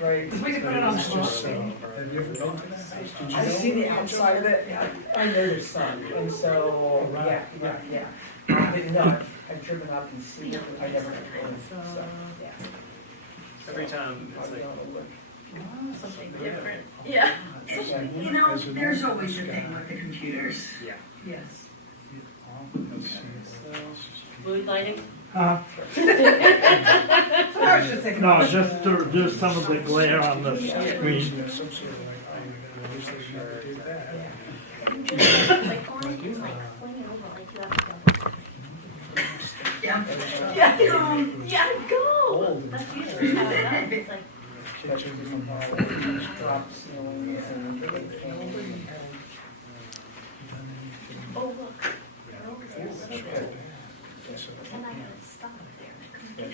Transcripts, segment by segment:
Right. Because we can put it on the book. Have you ever been to that house? Did you I've know? seen the outside of it, I know there's some, and so, yeah. But no, I've driven up and seen it, I never have been, so, yeah. Every time it's Probably like, on the look. Something different. Yeah. You know, there's always a thing with the computers. yeah. Yes. Mood lighting? I was just thinking. No, just to reduce some of the glare on the screen. Some sort of like, I wish they never did that. Like orange is like swing it over like you have to double. Yeah. Yeah, go! That's usually how it does. It's like, Drop ceilings and big things. oh look, they're over there a little bit. But then I gotta stop there.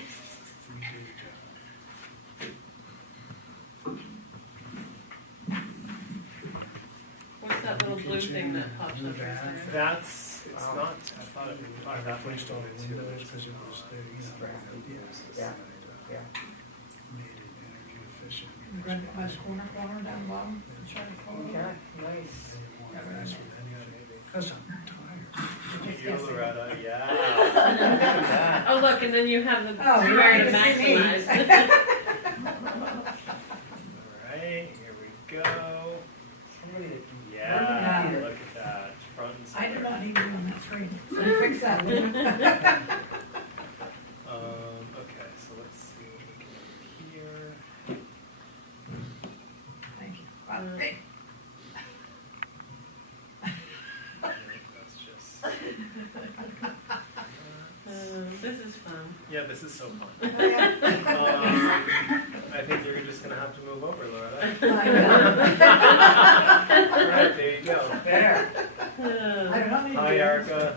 What's that little blue thing that pops up right there? That's, it's not, I thought it would that Placed all the windows because it was, Yeah. Yeah. made it energy efficient. Grab my corner down bottom. And try to follow it. Okay, nice. That's what because I'm tired. you, Loretta, yeah. Oh, look, and then you have the Oh, you're where right, to to see me. maximize. Alright, here we go. Somebody that Yeah, Yeah. look at that, front and I did center. not need you on that screen. So you fix that, will you? Okay, so let's see what we can do here. Thank you. Wow, big. That's just, This is fun. yeah, this is so fun. I think you're just gonna have to move over, Loretta. I know. Alright, there you go. There. I do not need Hi, you. Erica.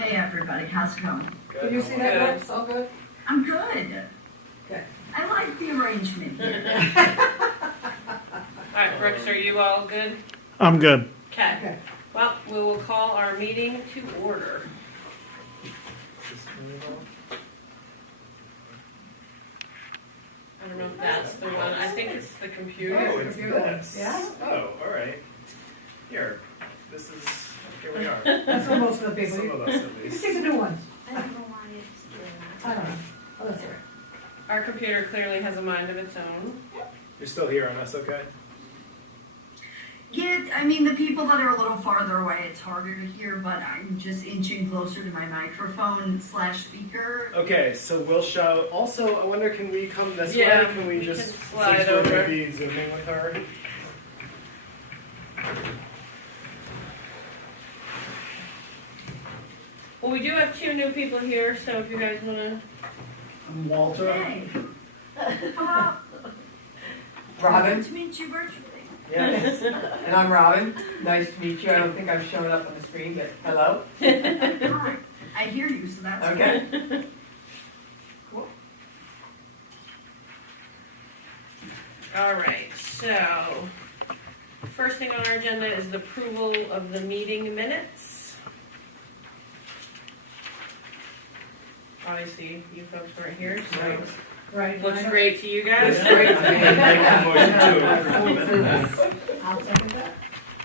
Hey, everybody, how's it going? Good. Did you see that, Rex? All good? I'm good. Good. I like the arrangement here. Alright, Brooks, are you all good? I'm good. Okay. Okay. Well, we will call our meeting to order. I don't know if that's the one. I think it's the computer. Oh, it's this. Yeah? Oh, alright. Here, this is, here we are. That's what most of the people. Some of us at You can least. see the new ones. I don't know why it's doing that. I don't know. Oh, that's all right. Our computer clearly has a mind of its own. You're still here on us, okay? Yeah, I mean, the people that are a little farther away, it's harder to hear, but I'm just inching closer to my microphone / speaker. Okay, so we'll shout. Also, I wonder, can we come this Yeah, way? Can we we just can slide since we're over. gonna be zooming with her? Well, we do have 2 new people here, so if you guys want to... I'm Walter. Hey. Hello. Robin? Good to meet you virtually. Yes. And I'm Robin. Nice to meet you. I don't think I've shown up on the screen, but hello. Hi. I hear you, so that's Okay. good. Cool. All right, so first thing on our agenda is the approval of the meeting minutes. Obviously, you folks weren't here, so Right. looks great to you guys. That's great. I'll second that.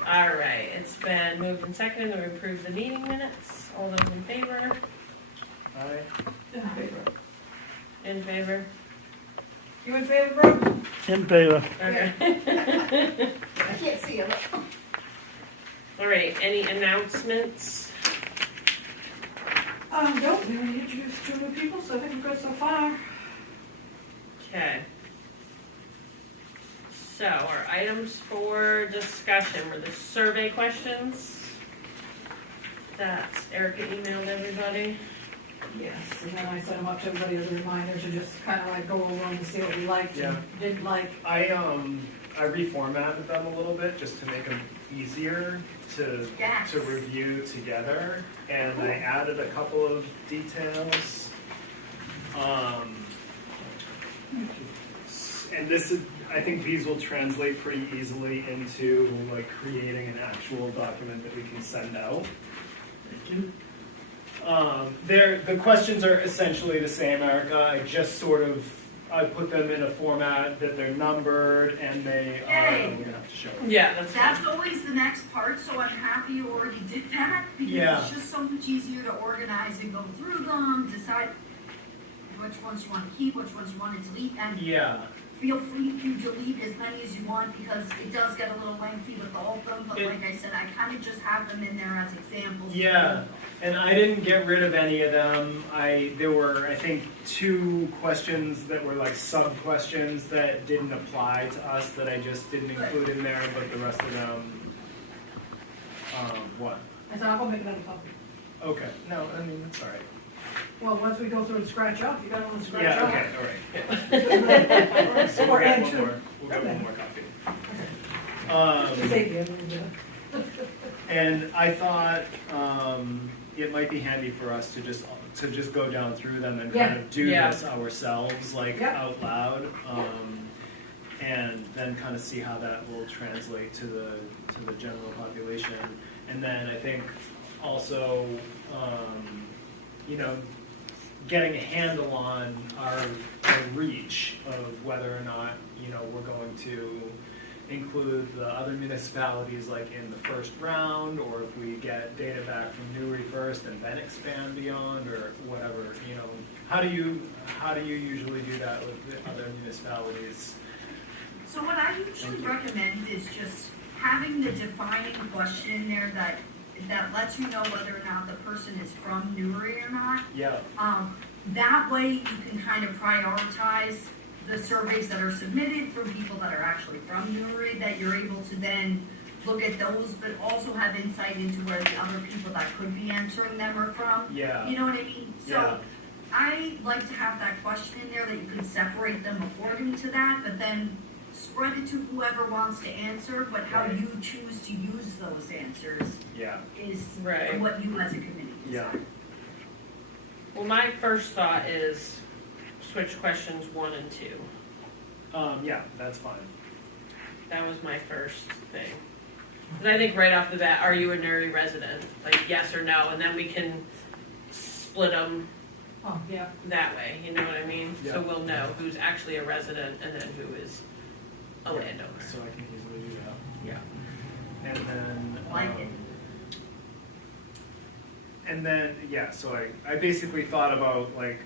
All right, it's been moved and seconded to approve the meeting minutes. All those in favor? Aye. In favor? You in favor, bro? In favor. Okay. I can't see him. All right, any announcements? Nope, we already introduced 2 new people, so I think we're good so far. Okay. So, our items for discussion were the survey questions that Erica emailed everybody. Yes, and then I set them up to everybody as a reminder to just kind of like go over them and see what we liked and didn't like. I reformatted them a little bit just to make them easier to Yes. review together, and I added a couple of details. And this is, I think these will translate pretty easily into like creating an actual document that we can send out. The questions are essentially the same, Erica. I just sort of I put them in a format that they're numbered and they are, Yay. we're gonna have to show it. Yeah, that's fine. That's always the next part, so I'm happy you already did that, because Yeah. it's just so much easier to organize and go through them, decide which ones you want to keep, which ones you want to delete, and Yeah, feel free to delete as many as you want, because it does get a little lengthy with all of them, but It- like I said, I kind of just have them in there as examples. yeah, and I didn't get rid of any of them. There were, I think, 2 questions that were like sub-questions that didn't apply to us that I just didn't include in there, but the rest of them, what? I said, I'll go make another copy. Okay, no, I mean, that's all right. Well, once we go through and scratch up, you got one to scratch Yeah, up. okay, all right. So we'll Or get add one to. more, we'll get one more copy. Save you, I'm gonna do it. And I thought, it might be handy for us to just go down through them and kind of do Yeah. this ourselves, like Yeah. out loud. And then kind of see how that will translate to the general population. And then I think also, you know, getting a handle on our reach of whether or not, you know, we're going to include the other municipalities like in the first round, or if we get data back from Newry first and then expand beyond, or whatever, you know. How do you usually do that with the other municipalities? So what I usually recommend is just having the defining question in there that lets you know whether or not the person is from Newry or not. Yeah, That way you can kind of prioritize the surveys that are submitted from people that are actually from Newry, that you're able to then look at those, but also have insight into where the other people that could be answering them are from. yeah, You know what I mean? yeah, So I like to have that question in there that you can separate them according to that, but then spread it to whoever wants to answer, but how Right. you choose to use those answers yeah, is Right. what you as a committee yeah. decide. Well, my first thought is switch questions 1 and 2. Yeah, that's fine. That was my first thing. And I think right off the bat, are you a Newry resident? Like yes or no, and then we can split them Oh, yeah. that way, you know what I mean? Yeah. So we'll know who's actually a resident and then who is a landowner. So I can easily do that. Yeah. And then, Like it. and then, yeah, so I basically thought about, like,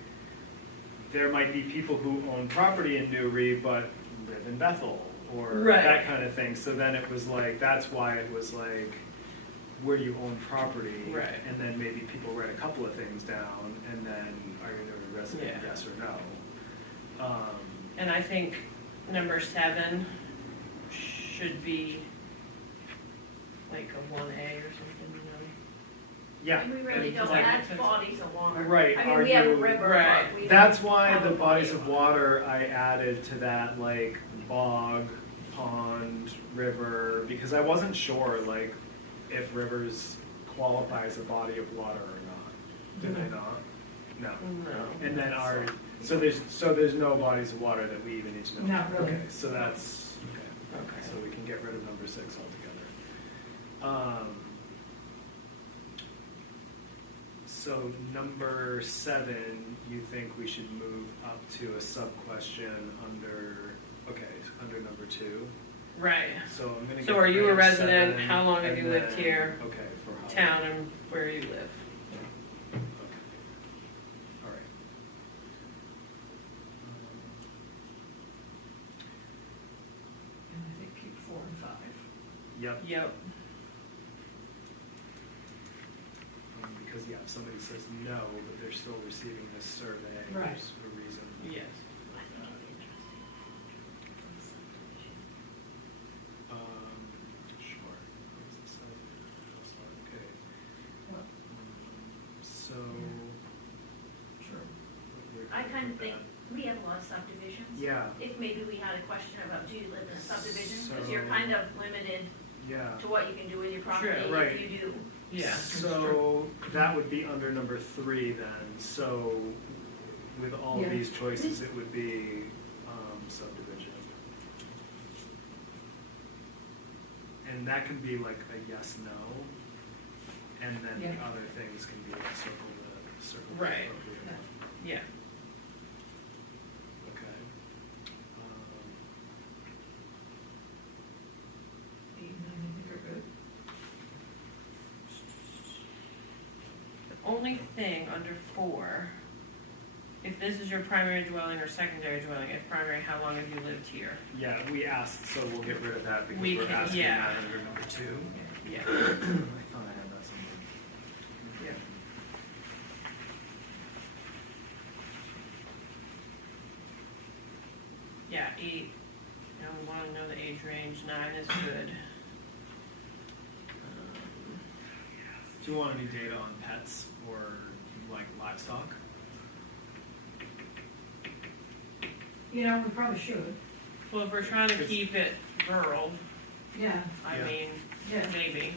there might be people who own property in Newry but live in Bethel, or Right. that kind of thing. So then it was like, that's why it was like, where you own property. Right. And then maybe people write a couple of things down, and then, are you a Newry resident, Yeah. yes or no? And I think number 7 should be like a 1A or something, you know? Yeah. And we really don't Like- have bodies of water. Right, I mean, are we have a you- river, Right. but we don't That's why have the a bodies body of water I added to that, like bog, pond, river, because I wasn't sure, like, if rivers qualify as a body of water or not. Did they not? No. No. And then so there's no bodies of water that we even need to know. Not really. Okay, so that's, okay, Okay. so we can get rid of number 6 altogether. So number 7, you think we should move up to a sub-question under number 2? Right. So I'm gonna get So are you rid a of resident? 7, How long have and you lived then- here? Okay, for how long? Town and where you live. Okay. All right. And I think keep 4 and 5. Yep. Yep. Because, yeah, if somebody says no, but they're still receiving this survey, Right. there's a reason. Yes. Sure. What's the site? Okay. What? So. Sure. where I can kind of put think, that? we have a lot of subdivisions. Yeah, If maybe we had a question about, do you live in a subdivision? Because So- you're kind of limited yeah. to what you can do with your property Sure, right. if you do. Yeah. So that would be under number 3 then. So with all Yeah. these choices, it would be subdivision. And that can be like a yes, no. And then the Yeah. other things can be like circle the Right. appropriate one. Yeah. Okay. only thing under 4, if this is your primary dwelling or secondary dwelling, if primary, how long have you lived here? Yeah, we asked, so we'll get rid of that because We we're can- asking yeah. that under number 2. Yeah. I thought I had that somewhere. Yeah. Yeah, 8, now we wanna know the age range, 9 is good. Do you want any data on pets or like livestock? You know, we probably should, Well, if we're trying to keep it rural, yeah, I Yeah. mean, yeah. maybe.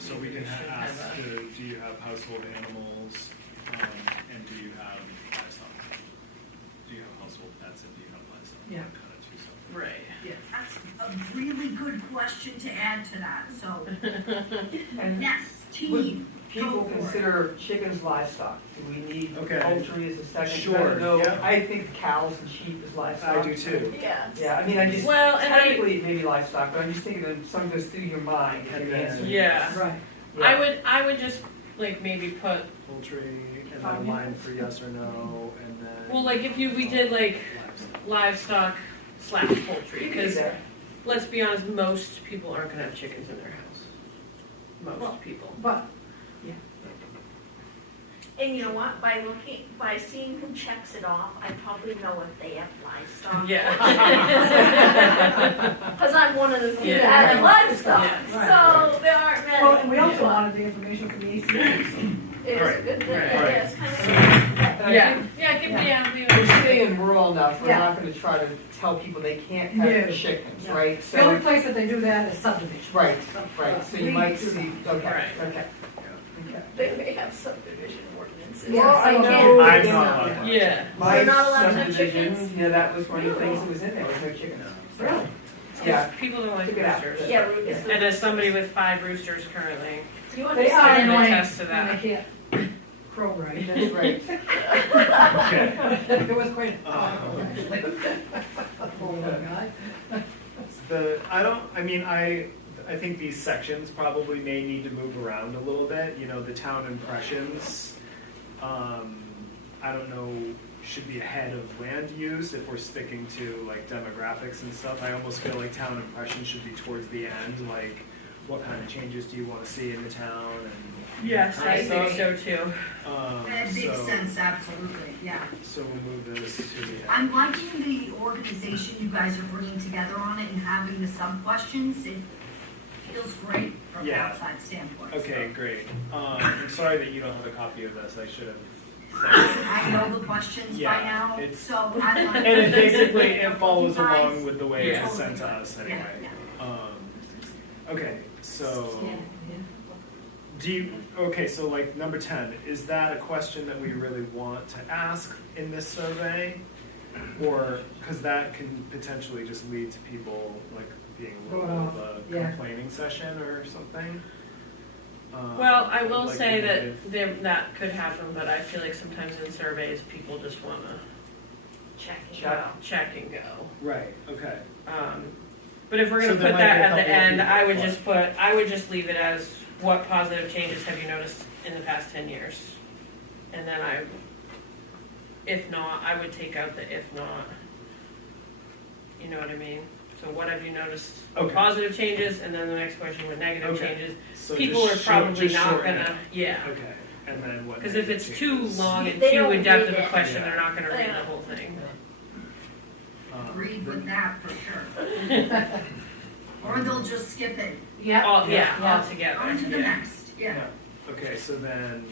So we Maybe can we should ask, have do you have household animals, and do you have livestock? Do you have household pets and do you have livestock? Yeah. Kind of two separate. Right. Yeah, that's a really good question to add to that, so, And next, team. people Go for it. consider chickens livestock. Do we need Okay. poultry as a second? Sure, No, yeah. I think cows and sheep is livestock. I do too. Yeah. Yeah, I mean, I just, Well, and I- technically it may be livestock, but I'm just thinking of something goes through your mind and And you then- answer. Yeah. Right. I would just, like, maybe put, Poultry, and then a line for yes or no, and then. well, like, if we did, like, livestock. livestock/poultry, You can do because that. let's be honest, most people aren't gonna have chickens in their house. Well, Most people. But, And you know what, by seeing who checks it off, I probably know if they have livestock. Yeah. Cause I'm one of the few Yeah. that have livestock, Yeah. so there aren't many. well, and we also but wanted the information from the ACO, so. It is a good thing, Right. yeah, it's kind of. And I Yeah, think yeah, I think, yeah, we're staying rural enough, we're Yeah. not gonna try to tell people they can't No. have chickens, No. right? The only So, place that they do that is subdivision. right, right, so you We might do see, that. okay, Right. okay. Okay. They may have subdivision ordinances. Yeah, Well, I so- know. I'm in not allowed to. yeah. My We're not allowed to have subdivision, chickens? yeah, that was one of the things that was in there, was no chickens. Really? Yeah. People don't like Took it out. roosters. Yeah, it's And as somebody with 5 roosters currently, Do you They are I can understand? annoying, attest to that. and they can't crow right. That's right. Okay. It was quite. Poor little guy. I think these sections probably may need to move around a little bit, you know, the town impressions, I don't know, should be ahead of land use if we're sticking to like demographics and stuff. I almost feel like town impressions should be towards the end, like what kind of changes do you want to see in the town and. yes, kind I of think stuff. so too. That makes sense, absolutely, yeah. So we'll move this to the end. I'm liking the organization you guys are bringing together on it and having the sub-questions. It feels great from an Yeah. outside standpoint. Okay, great. I'm sorry that you don't have a copy of this, I should have. I know the questions by Yeah, now, it's- so I like. And it basically, it follows You guys- along with the way Yeah. it's sent to us anyway. Yeah. Okay, so, Yeah, do you, okay, so like number 10, is that a question that we really want to ask in this survey? Or, because that can potentially just lead to people like being a little Going bit of a yeah. complaining session or something? Well, I will like say to that give- that could happen, but I feel like sometimes in surveys, people just wanna Check it Check. out. check and go. Right, okay. But if we're So gonna there put might be that a at the couple of end, people I would that just leave it as what positive changes have you noticed in the past 10 years? And then if not, I would take out the if not. You know what I mean? So what have you noticed? Okay. Positive changes, and then the next question with negative Okay. changes. So People just are short- probably just not shorten gonna, it. yeah. Okay, and then what? Because if it's too changes? long and They too don't in-depth read of a it. question, Yeah. they're not gonna read Yeah. the whole thing. Agreed with that for sure. Or they'll just skip it, Yeah. All, yeah, Yeah. altogether. on to the yeah. next, yeah. Okay, so then,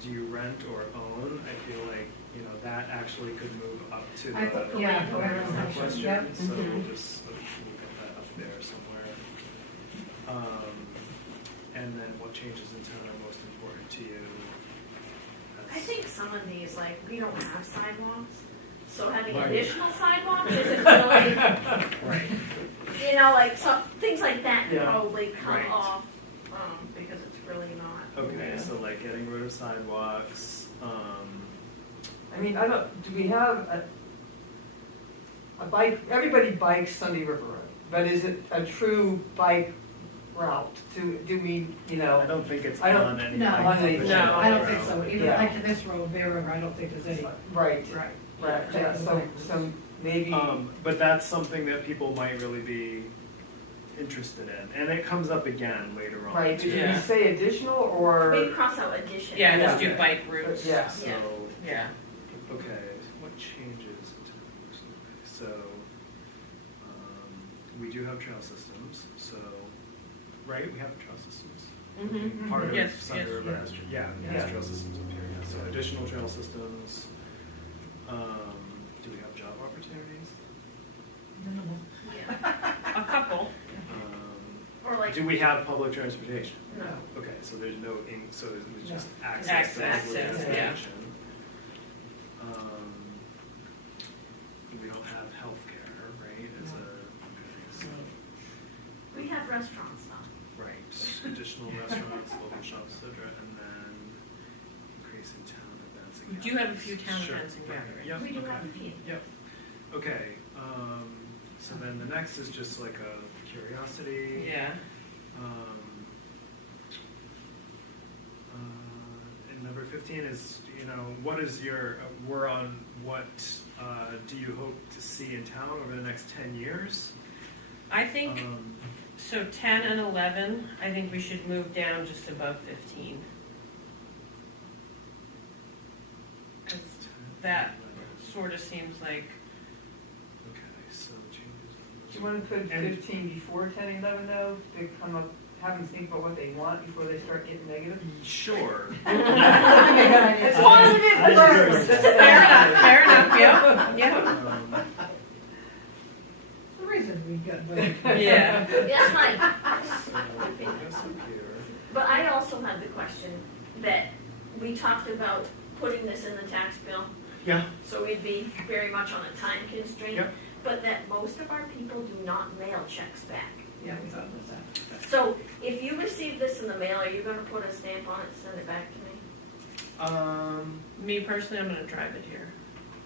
do you rent or own? I feel like, you know, that actually could move up to the I thought, yeah. the question, Yep. so we'll Mhm. just, we'll get that up there somewhere. And then what changes in town are most important to you? I think some of these, like, we don't have sidewalks, so having Right. additional sidewalks isn't really, Right. you know, like, some, things like that can Yeah. probably come Right. off, because it's really not. Okay, so like getting rid of sidewalks, I mean, I don't, do we have a bike, everybody bikes Sunday River Road, but is it a true bike route? Do we, you I know, don't think it's I don't- on any. No, like, I official No. I don't think so, route. even Yeah. like this road, Bear River, I don't think there's any, right, right. yeah, so maybe, But that's something that people might really be interested in, and it comes up again later on. right, did you Yeah. say additional Maybe or? cross out addition. Yeah, just Yeah. do bike routes. Yeah. So, Yeah. okay, what changes? So, we do have trail systems, so, right, we have trail systems. Mm-hmm. Part of Yes, Thunder yes. River has, yeah, it has Yeah. trail systems up here, yeah, so additional trail systems. Do we have job opportunities? minimal. Yeah. A couple. Or like, Do we have public transportation? no. Okay, so there's no, so it's just No. access to public Access, yeah. transportation. We don't have healthcare, right, as a, okay, so, We have restaurants though. right, additional restaurants, local shops, et cetera, and then increasing town events and We do have a few gatherings. town Sure, events and right, gatherings. Yep, We do okay. have a few. Yep, okay, so then the next is just like a curiosity. Yeah. And number 15 is, what is your, we're on what do you hope to see in town over the next 10 years? I think, so 10 and 11, I think we should move down just above 15. 'Cause that sort of seems like, Okay, so changes. Do you wanna put 15 before 10, 11 though, to come up, have them think about what they want before they start getting negative? Sure. It's positive first. fair enough, yeah, yeah. The reason we got voted. Yeah. That's mine. So, this up here. But I also had the question that we talked about putting this in the tax bill, Yeah, so we'd be very much on a time constraint. Yep. But that most of our people do not mail checks back. Yeah, we thought it was that. So if you receive this in the mail, are you gonna put a stamp on it and send it back to me? Me personally, I'm gonna drive it here.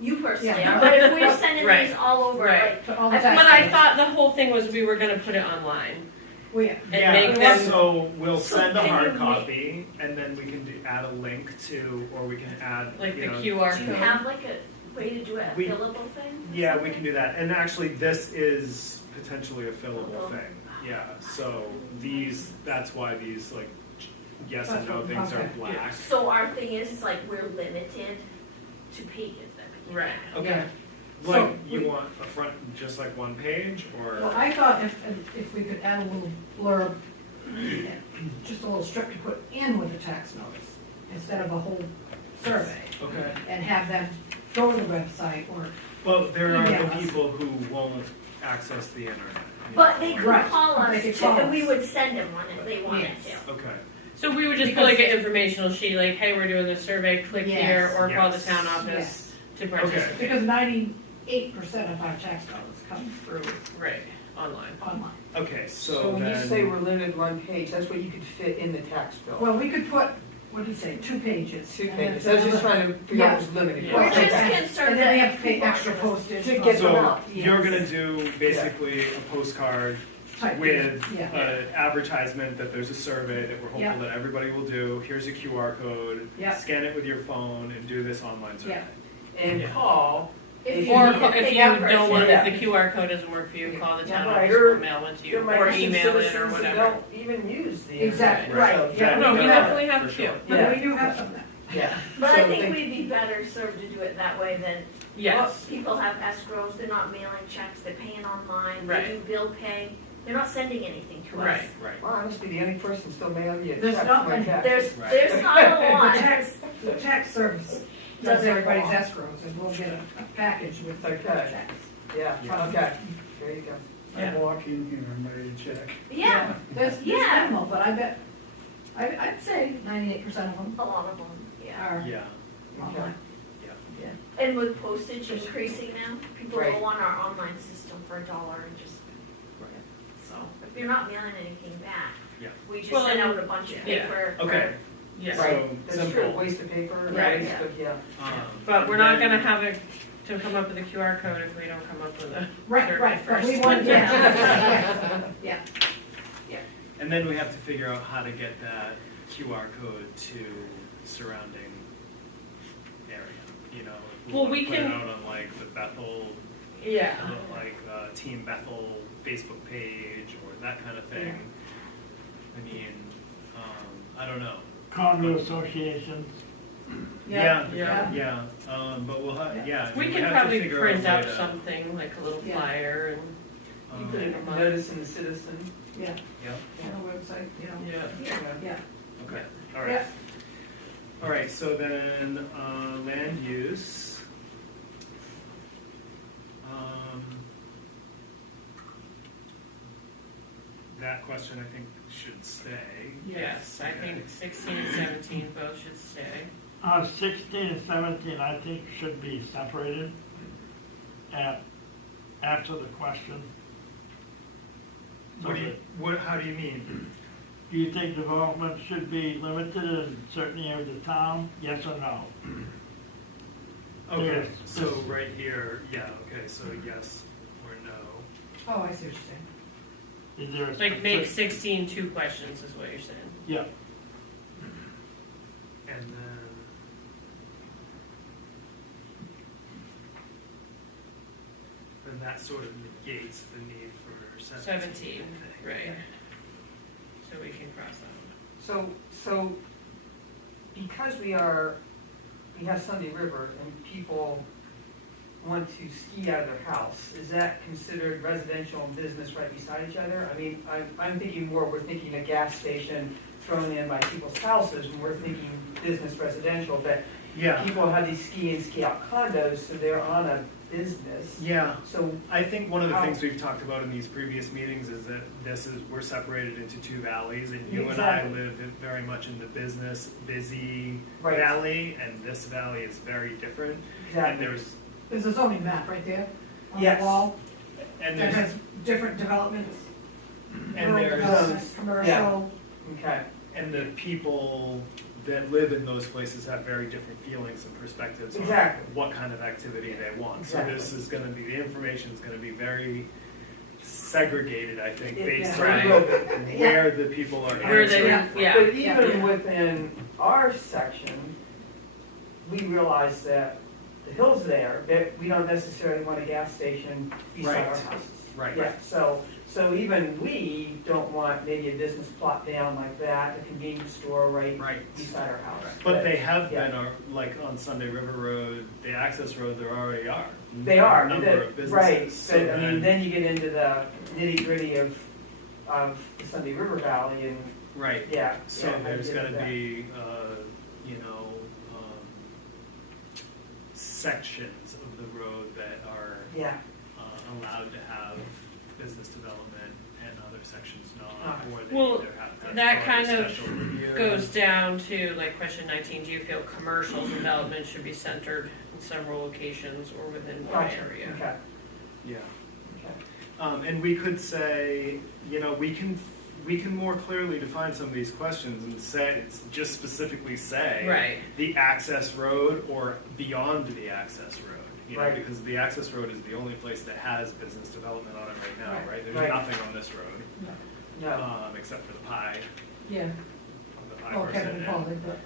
You personally Yeah. are, but if we're sending Right. these all over, Right. like, To all the But But I taxpayers. thought the whole thing was we were gonna put it online We, and yeah, make them, so we'll So send a can hard you make- copy, and then we can add a link to, or we can add, like the you know, QR do you code. have like a way to do it, a We- fillable thing? Yeah, we can do that, and actually, this is potentially a fillable Fillable. thing, yeah, so these, that's why these, like, yes and no things are Okay. black. So our thing is like we're limited to pages that we can Right. add. Okay, Yeah. like, So you we- want a front, just like one page, or? well, I thought if we could add a little blurb, just a little strip to put in with the tax notice, instead of a whole survey, Okay, and have them go to the website or, well, there are Email the us. people who won't access the internet. you But know. they could Right. call us They could too, call and we us. would send them one if they wanted Yes. to. Okay, So we would just put like an informational sheet, like, hey, we're doing this survey, click here, Yes. or call the Yes. town office yes. to participate. Because 98% of our tax dollars come through Right, online. online. okay, So so when you then. say we're limited one page, that's what you could fit in the tax bill. Well, we could put, what do you say, 2 pages? 2 and then pages, if I was just another- trying to figure out Yeah. what's limited. Yeah. We're Okay. just concerned And then they that have to pay people extra aren't gonna- postage. To get them So up. you're Yes. gonna do basically a postcard Type with yeah. an advertisement that there's a survey that we're Yeah. hopeful that everybody will do. Here's a QR code. Yeah. Scan it with your phone and do this online survey. Yeah. And Yeah. call, If you Or need if to you pick up don't want, Yeah. if the QR code doesn't work for you, call the town Yeah, office, you're- or mail one to you, there might or be some email it or citizens that whatever. don't even use the internet. Exactly, Right. right, Yeah, yeah. No, we we definitely have for a few. sure. Yeah. We do have some of that. Yeah. But So I think they- we'd be better served to do it that way than, Yes, well, people have escrows, they're not mailing checks, they're paying online, they Right. do bill pay, they're not sending anything to us. right. Right. Well, I must be the only person still mailing you a There's check not for my many. tax. Right. There's not a The lot. tax service does everybody's escrows, and we'll get a package with their Okay. checks. Yeah, Yeah. okay, there you go. Yeah. I walk in here, I'm ready to check. Yeah, There's Yeah. minimal, but I bet, I'd say 98% of them a lot of them, yeah. are Yeah. online. And with postage increasing now, people Right. go on our online system for $1 and just, so, if you're not mailing anything back, Yeah. we just Well, send and- out a bunch of yeah. paper. Okay. Yes, So Right, that's true, simple. waste of paper, Right. waste of, yeah. but we're not then- gonna have it to come up with a QR code if we don't come up with a Right, survey right, but we first. want, yeah, yeah, yeah. And then we have to figure out how to get that QR code to surrounding area, you know. Well, wanna we put can- it out on like the Bethel, Yeah. like Team Bethel Facebook page or that kind of thing. I mean, I don't know. Condo associations. Yeah, but we'll have, yeah. We can have to probably figure out print a way up to, something, like a little Yeah. flyer and, You um, put a notice in the Citizen. Yeah, Yeah, on the website, you know. yeah. Yeah. okay, all right. Yeah. All right, so then, land use. That question, I think, should stay. Yes, I think 16 and 17 both should stay. 16 and 17, I think, should be separated after the question. What do you, how do you mean? Do you think development should be limited in certain areas of town? Yes or no? Okay, Yes. so right here, yeah, okay, so yes or no. Oh, I see what you're saying. Is there a Like make specific- 16 two questions is what you're saying. Yeah, And then that sort of negates the need for 17, right. So we can cross that one. So because we have Sunday River and people want to ski out of their house, is that considered residential and business right beside each other? I mean, I'm thinking more, we're thinking a gas station thrown in by people's houses, and we're thinking business residential, but Yeah, people have these ski in, ski out condos, so they're on a business. yeah. So, I think one of the How- things we've talked about in these previous meetings is that we're separated into two valleys, and you and I Exactly. live very much in the business, busy Right. valley, and this valley is very different. And exactly, There's a zoning map right there on the Yes. wall and that there's, has different developments. and rural there's, development, commercial. okay, and the people that live in those places have very different feelings and perspectives on Exactly. what kind of activity they want. Exactly. So this is gonna be, the information is gonna be very segregated, I think, based Right. on where the people are Where they, answering from. yeah. But Yeah. even within our section, we realize that the hill's there, but we don't necessarily want a gas station beside our Right. houses. Right. Yeah, so even we don't want maybe a business plot down like that, a convenience store right Right. beside our house. But they have Yeah. been, like on Sunday River Road, the access road, there already are. They are, A number of businesses. right, So but I mean, then you get into the nitty gritty of the Sunday River Valley and, Right. yeah. So yeah, I there's get gonna that. be, sections of the road that are Yeah, allowed to have business development and other sections not, Okay. or they Well, either have to. that have kind a of special review. Goes down to like question 19, do you feel commercial development should be centered in several locations or within one gotcha, area? okay, Yeah. okay. And we could say, we can more clearly define some of these questions and say, just specifically say. Right. The access road or beyond the access road. Right. Because the access road is the only place that has business development on it right now, Right. right? There's Right. nothing on this road, No, except for the pie, Yeah, the pie well, person Kevin and, called it, but.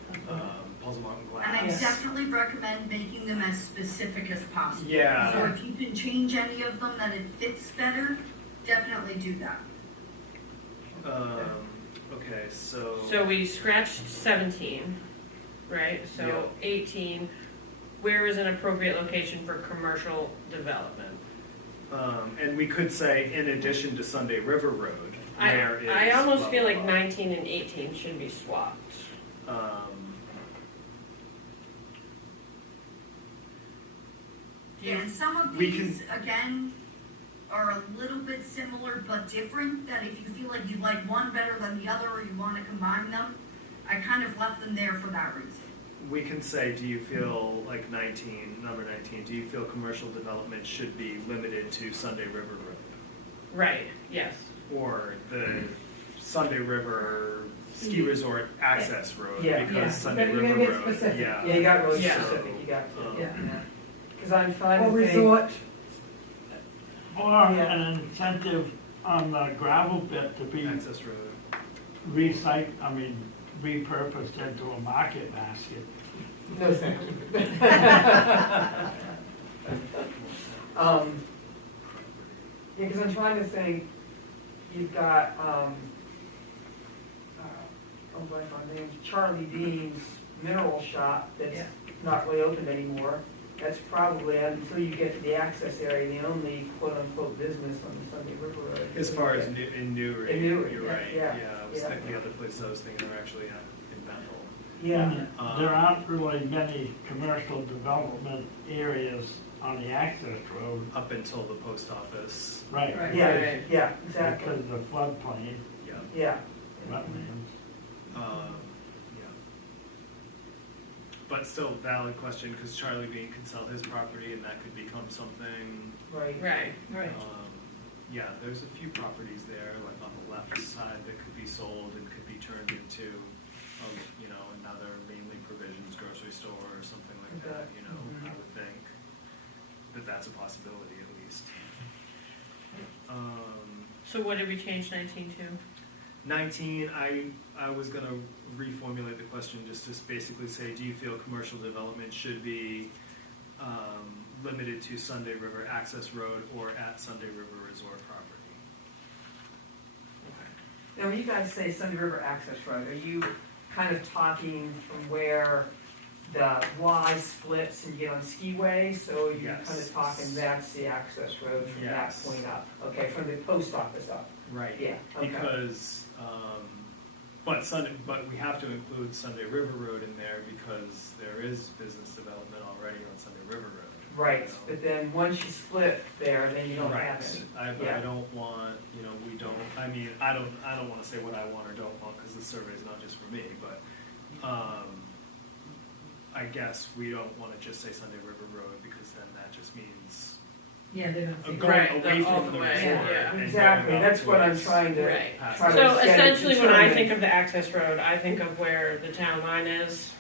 Puzzle Mountain And I Glass. definitely recommend making them as specific as possible. Yeah. So if you can change any of them that it fits better, definitely do that. Okay, so. So we scratched 17, right? So Yeah. 18, where is an appropriate location for commercial development? And we could say, in addition to Sunday River Road, where is. I almost blah, feel blah, like blah. 19 and 18 should be swapped. Do you- And some of We these, again, are a little bit similar but different, that if you feel like you like one better than the other or you want to combine them, I kind of left them there for that reason. We can say, do you feel like number 19, do you feel commercial development should be limited to Sunday River Road? Right, yes. Or the Sunday River Ski Resort Access Road? Yeah. Yeah. Because Sunday You're River gonna get Road, specific. yeah. yeah, you got really Yeah. specific, you got to, Yeah. because I'm trying Or to think. resort, or Yeah. an incentive on the gravel pit to be Access Road. repurposed into a market basket. No, thank you. Yeah, because I'm trying to think, you've got, oh, my name's Charlie Dean's mineral shop that's Yeah. not really open anymore. That's probably, until you get to the access area, the only quote-unquote business on the Sunday River Road. As far as in Newry, In Newry, you're yeah, right, yeah, I was yeah. thinking the other places I was thinking are actually in Bethel. Yeah, And there aren't really many commercial development areas on the access road. Up until the post office, Right. Right. yeah, yeah, exactly, Because of the floodplain, yeah. yeah. wetlands. Yeah. But still valid question, because Charlie Bean could sell his property and that could become something. Right. Right. Right. Yeah, there's a few properties there, like on the left side, that could be sold and could be turned into, another mainly provisions grocery store or something like that, Mhm. I would think. But that's a possibility at least. So what did we change 19 to? 19, I was gonna reformulate the question just to basically say, do you feel commercial development should be limited to Sunday River Access Road or at Sunday River Resort property? Now, when you guys say Sunday River Access Road, are you kind of talking from where the Y splits and you get on skiway? So you're Yes. kind of talking that's the access road from that Yes. point up? Okay, from the post office up? Right. Yeah, okay. Because, but we have to include Sunday River Road in there because there is business development already on Sunday River Road. Right, but then once you split there, then you don't have Right. it. But Yeah. I don't want, I don't want to say what I want or don't want because the survey is not just for me, but, I guess we don't want to just say Sunday River Road because then that just means Yeah, they're gonna think. going Right, away all from the the way, resort. yeah. and Exactly, going up that's what I'm towards- trying to, Right. try to So get essentially, when I determine. think of the access road, I think of where the town line is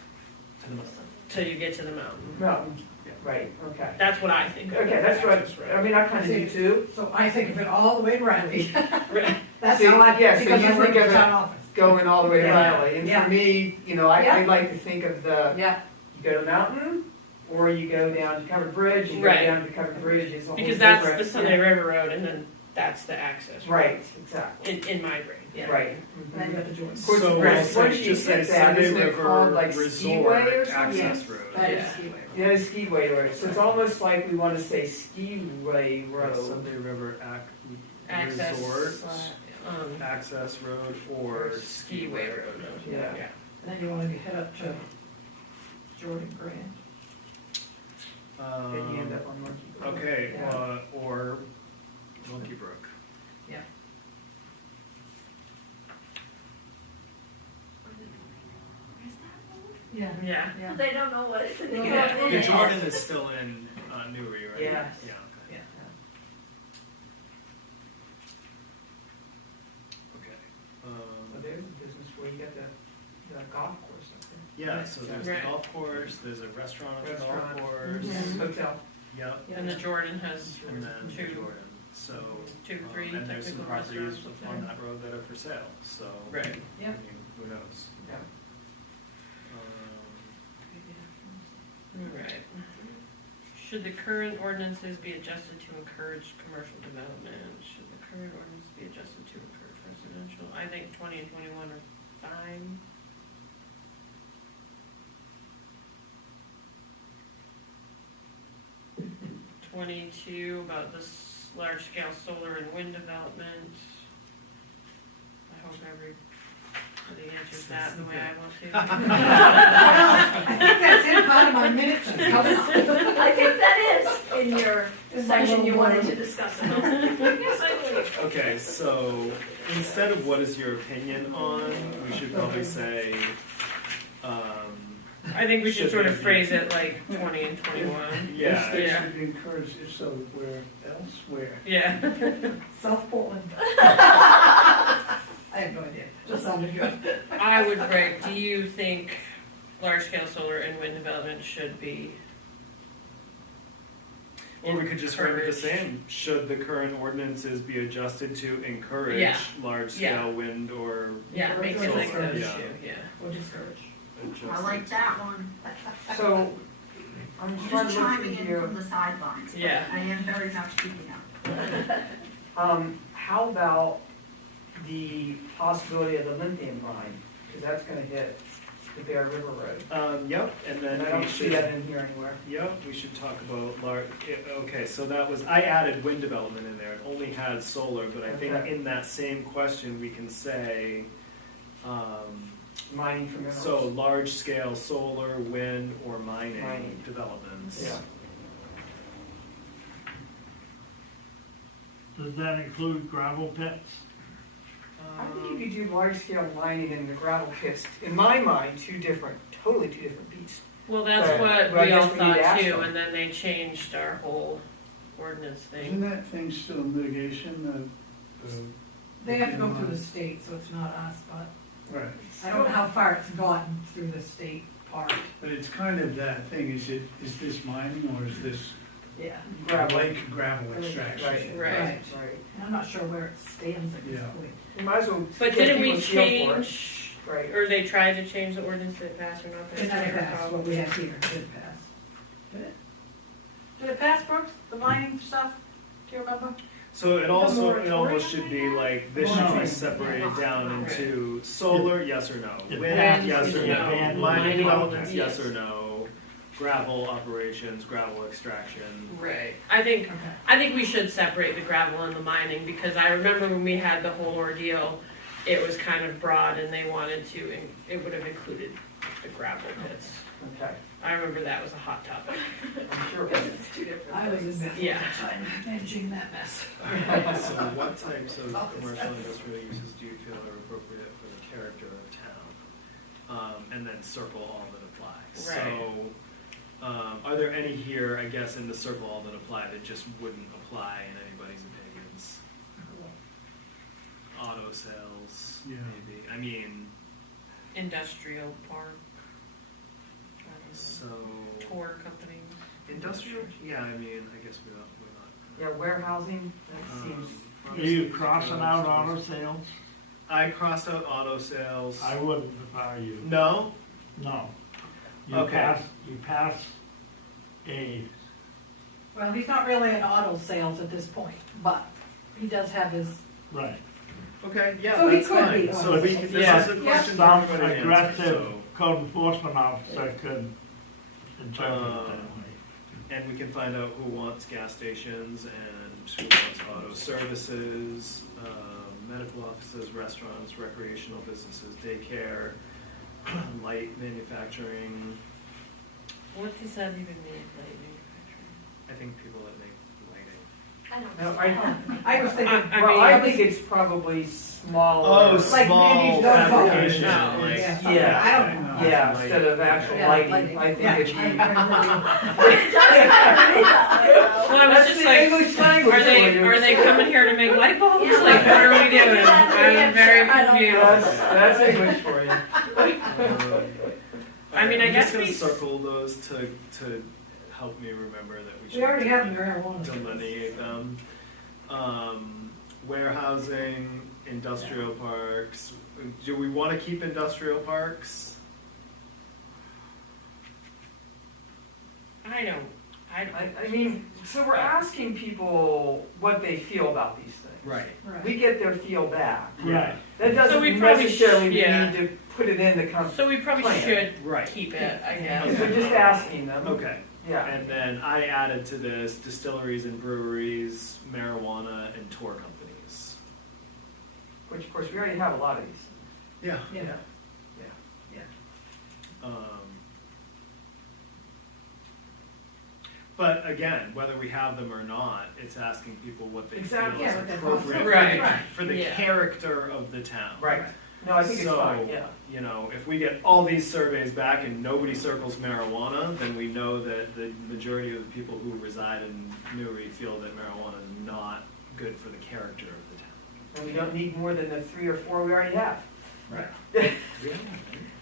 To the mountain. till you get to the mountain. Mountain, Yeah. right, okay. That's what I think of. Okay, as that's access what, road. I mean, I kind of do too. So I think of it all the way to Riley. Right. That's See, how I, yeah, so because you I work think in of the it town office. Going all the way to Yeah. Riley, and Yeah. for me, Yeah. I like to think of the, Yeah, you go to Mountain, or you go down to Covered Bridge, and go Right. down to Covered Bridge is a whole Because that's different- the Sunday River Road, and then that's the access road. Right, exactly, In my brain, yeah. right. and then you got the Jordan. Of course, So Chris, we'll say, once you just say hit that, Sunday isn't it River called, like, Resort Skiway or something? Access Yes. Road. That is Yeah. skiway. Yeah, Skiway Road, so it's almost like we want to say Skiway Road. Sunday River Access, Resort Access Road or Skiway Road. Yeah. Yeah. Then you wanna head up to Jordan Grant. Then you end up on Monkey Road. Okay, Yeah. or Monkey Brook. Yeah. Where's that road? Yeah. Yeah. Yeah. They don't know what it's in the Yeah. road. The Jordan is still in Newry, right? Yes. Yeah, okay. Yeah. Okay. So there's a business where you got the golf course up there. Yeah, so there's the Right. golf course, there's a restaurant at the golf Restaurant. course. Mhm. Hotel. Yep, And the Jordan has and then the Two. Jordan, so. 2, 3 And there's some technical properties restaurants up on there. that road that are for sale, so. Right. I Yep. mean, who knows? Yeah. Right. Should the current ordinances be adjusted to encourage commercial development? Should the current ordinance be adjusted to encourage residential? I think 20 and 21 are fine. '22 about this large-scale solar and wind development. I hope everybody answers that the way I want to. I think that's in part of my minutes and coming up. I think that is in your section you wanted to discuss about. Yes, I believe. Okay, so instead of what is your opinion on, we should probably say, I think we should Should sort of there be- phrase it like 20 and 21. yeah, Yes, they Yeah. should encourage it, so where elsewhere. Yeah. South Portland. I have no idea, just sounded good. I would write, do you think large-scale solar and wind development should be? Or we could just frame it the encourage. same, should the current ordinances be adjusted to encourage Yeah. large-scale wind or Yeah, make it like solar? those Yeah. two, yeah. Or discourage. I like that one. So, I'm just trying Just to look chiming through in here. from the sidelines. but Yeah. I am very much speaking up. How about the possibility of the lithium mine? Because that's gonna hit the Bear River Road. Yep, and then And I don't we see should, that in here anywhere. yep, we should talk about okay, so that was, I added wind development in there, it only had solar, but I think Okay. in that same question, we can say, Mining for minerals. so large-scale solar, wind, or mining Mining. developments. Yeah. Does that include gravel pits? I think if you do large-scale mining in the gravel pits, in my mind, totally two different beasts. Well, that's But- what but I we all guess we need to thought ask too, them. and then they changed our whole ordinance Isn't thing. that thing still in litigation? They have to go through the state, so it's not us, but Right, I don't know how far it's gotten through the state part. but it's kind of that thing, is this mining or is this Yeah. Gravel. lake gravel extraction? Right. Right. And I'm not sure where it stands at this Yeah. point. You might as well. But get didn't we people to feel for it. change, Right. or they tried to change the ordinance that passed or not passed? It I never can't passed, recall. what we have here, did it pass? Did it? Did it pass, Brooks, the mining stuff? Do you remember? So it also, it almost moratorium should on be that? like, this should be separated down into solar, yes or no? Yeah. Wind, Wind, yes or no. no? Mining Mining developments, developments, yes yes. or no? Gravel operations, gravel extraction. Right, I think we should separate the gravel and the mining, because I remember when we had the whole ordeal, it was kind of broad and they wanted to, it would have included the gravel pits. Okay, I remember that was a hot topic. I'm sure. It's two different I was in things. Bethel Yeah. at the time, managing that mess. So what types of commercial and industrial uses do you feel are appropriate for the character of town? And then circle all that apply. Right. So, are there any here, I guess, in the circle all that apply that just wouldn't apply in anybody's opinions? Auto sales, Yeah. maybe, I mean, Industrial park. so, Tour company. industrial, yeah, I mean, I guess we're not. Yeah, warehousing, that seems, Are you crossing out auto sales? I crossed out auto sales. I wouldn't if I were you. No? No. Okay. You pass a, Well, he's not really in auto sales at this point, but he does have his, right, Okay, yeah, So he that's could fine. be So on we, the- this Yeah. is a question for some everybody to answer, aggressive so. code enforcement officer could interpret it that way. And we can find out who wants gas stations and who wants auto services, medical offices, restaurants, recreational businesses, daycare, light manufacturing. What does that even mean, light manufacturing? I think people that make lighting. I don't no, know. I was thinking, I well, mean, I think it's probably smaller. Oh, Like small maybe no fabrication, phones. like. yeah, something. Yeah. I don't know. Yeah, instead of actual Yeah, lighting, I think it'd be. It does kind of read that way, though. Well, I was That's just the like, English language are they, for you. are they coming here to make light bulbs? Yeah. Like, what are we doing? Yeah, I'm very I don't know. confused. That's English for you. I mean, I I'm guess just gonna we- circle those to help me remember that we should. We already have marijuana. delineate them. Warehousing, industrial parks. Do we want to keep industrial parks? I don't. I mean, so we're asking people what they feel about these things. Right. Right. We get their feel back. Right, That So doesn't we probably necessarily should- yeah. mean to put it in the So we probably Plan. should Right. keep it, I Because guess. we're just asking them. Okay. Yeah. And then I added to this distilleries and breweries, marijuana, and tour companies. Which, of course, we already have a lot of these. Yeah. Yeah. But again, whether we have them or not, it's asking people what they Exactly. feel Yeah, is what they appropriate feel. Right. for the Yeah. character of the town. Right. No, I think it's So, fine, yeah. you know, if we get all these surveys back and nobody circles marijuana, then we know that the majority of the people who reside in Newry feel that marijuana is not good for the character of the town. And we don't need more than the 3 or 4 we already have. Right.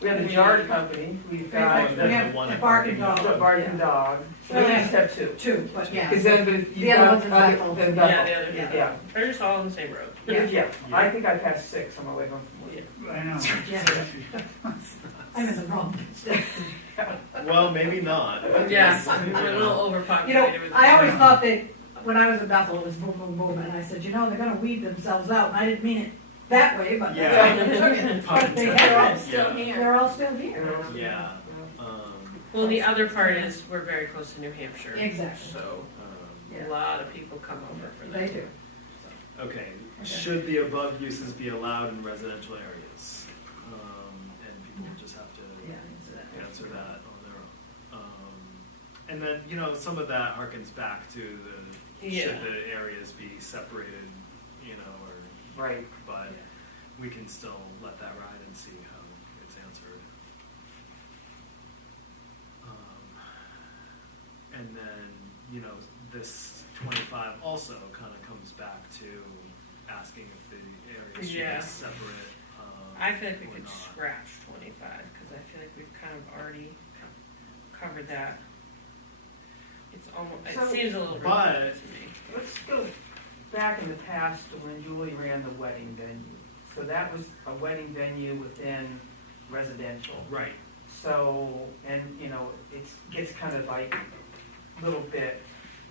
We have the yard company, we've got We then have the one a at barking Barking the dog. barking dog. So we Well, just have two. Two, but yeah. Because then, but if The you've other got one's in Bethel. then Yeah, Bethel. the other, Yeah. Yeah, they're just all on the same road. yeah, Yeah. I think I passed 6 on my way home from work. I know. Yeah. I'm in the wrong state. Well, maybe not. Yeah, You we're a know. little You know, overpopulated with. I always thought that, when I was in Bethel, it was boom, boom, boom, and I said, you know, they're gonna weed themselves out, and I didn't mean it that way, but Yeah. that's how they took it. But they have it. Still here. They're all still here. Yeah. Well, the other part is we're very close to New Hampshire. Exactly. So Yeah. a lot of people come over for that. They do. Okay, should the above uses be allowed in residential areas? And people just have to Yeah, it's that. answer that on their own. And then, you know, some of that harkens back to the, Yeah. should the areas be separated, you know, or, Right. but we can still let that ride and see how it's answered. And then, you know, this 25 also kind of comes back to asking if the areas should Yeah. be separate. I feel like we or could not. scratch 25, because I feel like we've kind of already covered that. It's almost, it So- seems a little But- redundant to me. Let's go back in the past to when Julie ran the wedding venue. So that was a wedding venue within residential. Right. So, and, you know, it gets kind of like a little bit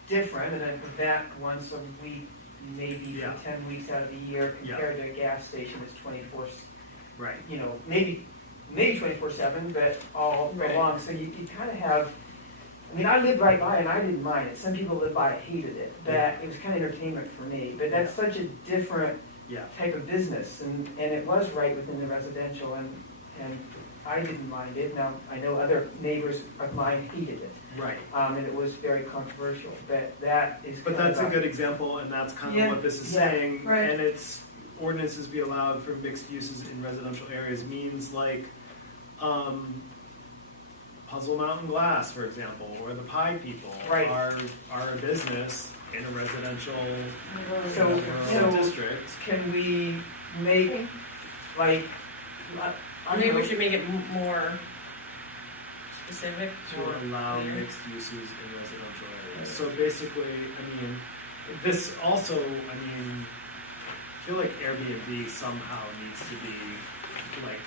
different, and then that once a week, maybe Yeah. for 10 weeks out of the year, Yeah. compared to a gas station that's 24, Right. you know, maybe 24/7, but all Right. along. So you kind of have, I mean, I lived right by it and I didn't mind it. Some people lived by it, hated it, but Yeah. it was kind of entertainment for me. But that's such a different Yeah. type of business, and it was right within the residential, and I didn't mind it. Now, I know other neighbors of mine hated it, Right. and it was very controversial, but that is But kind that's of a good example, and that's kind of Yeah, what this is yeah, saying. right. And it's ordinances be allowed for mixed uses in residential areas means like, Puzzle Mountain Glass, for example, or the Pie People Right. are a business in a residential So- rural so- district. Can we make, like, I don't Maybe we know, should make it more specific. To more allow clear. mixed uses in residential areas. So basically, I mean, this also, I mean, I feel like Airbnb somehow needs to be like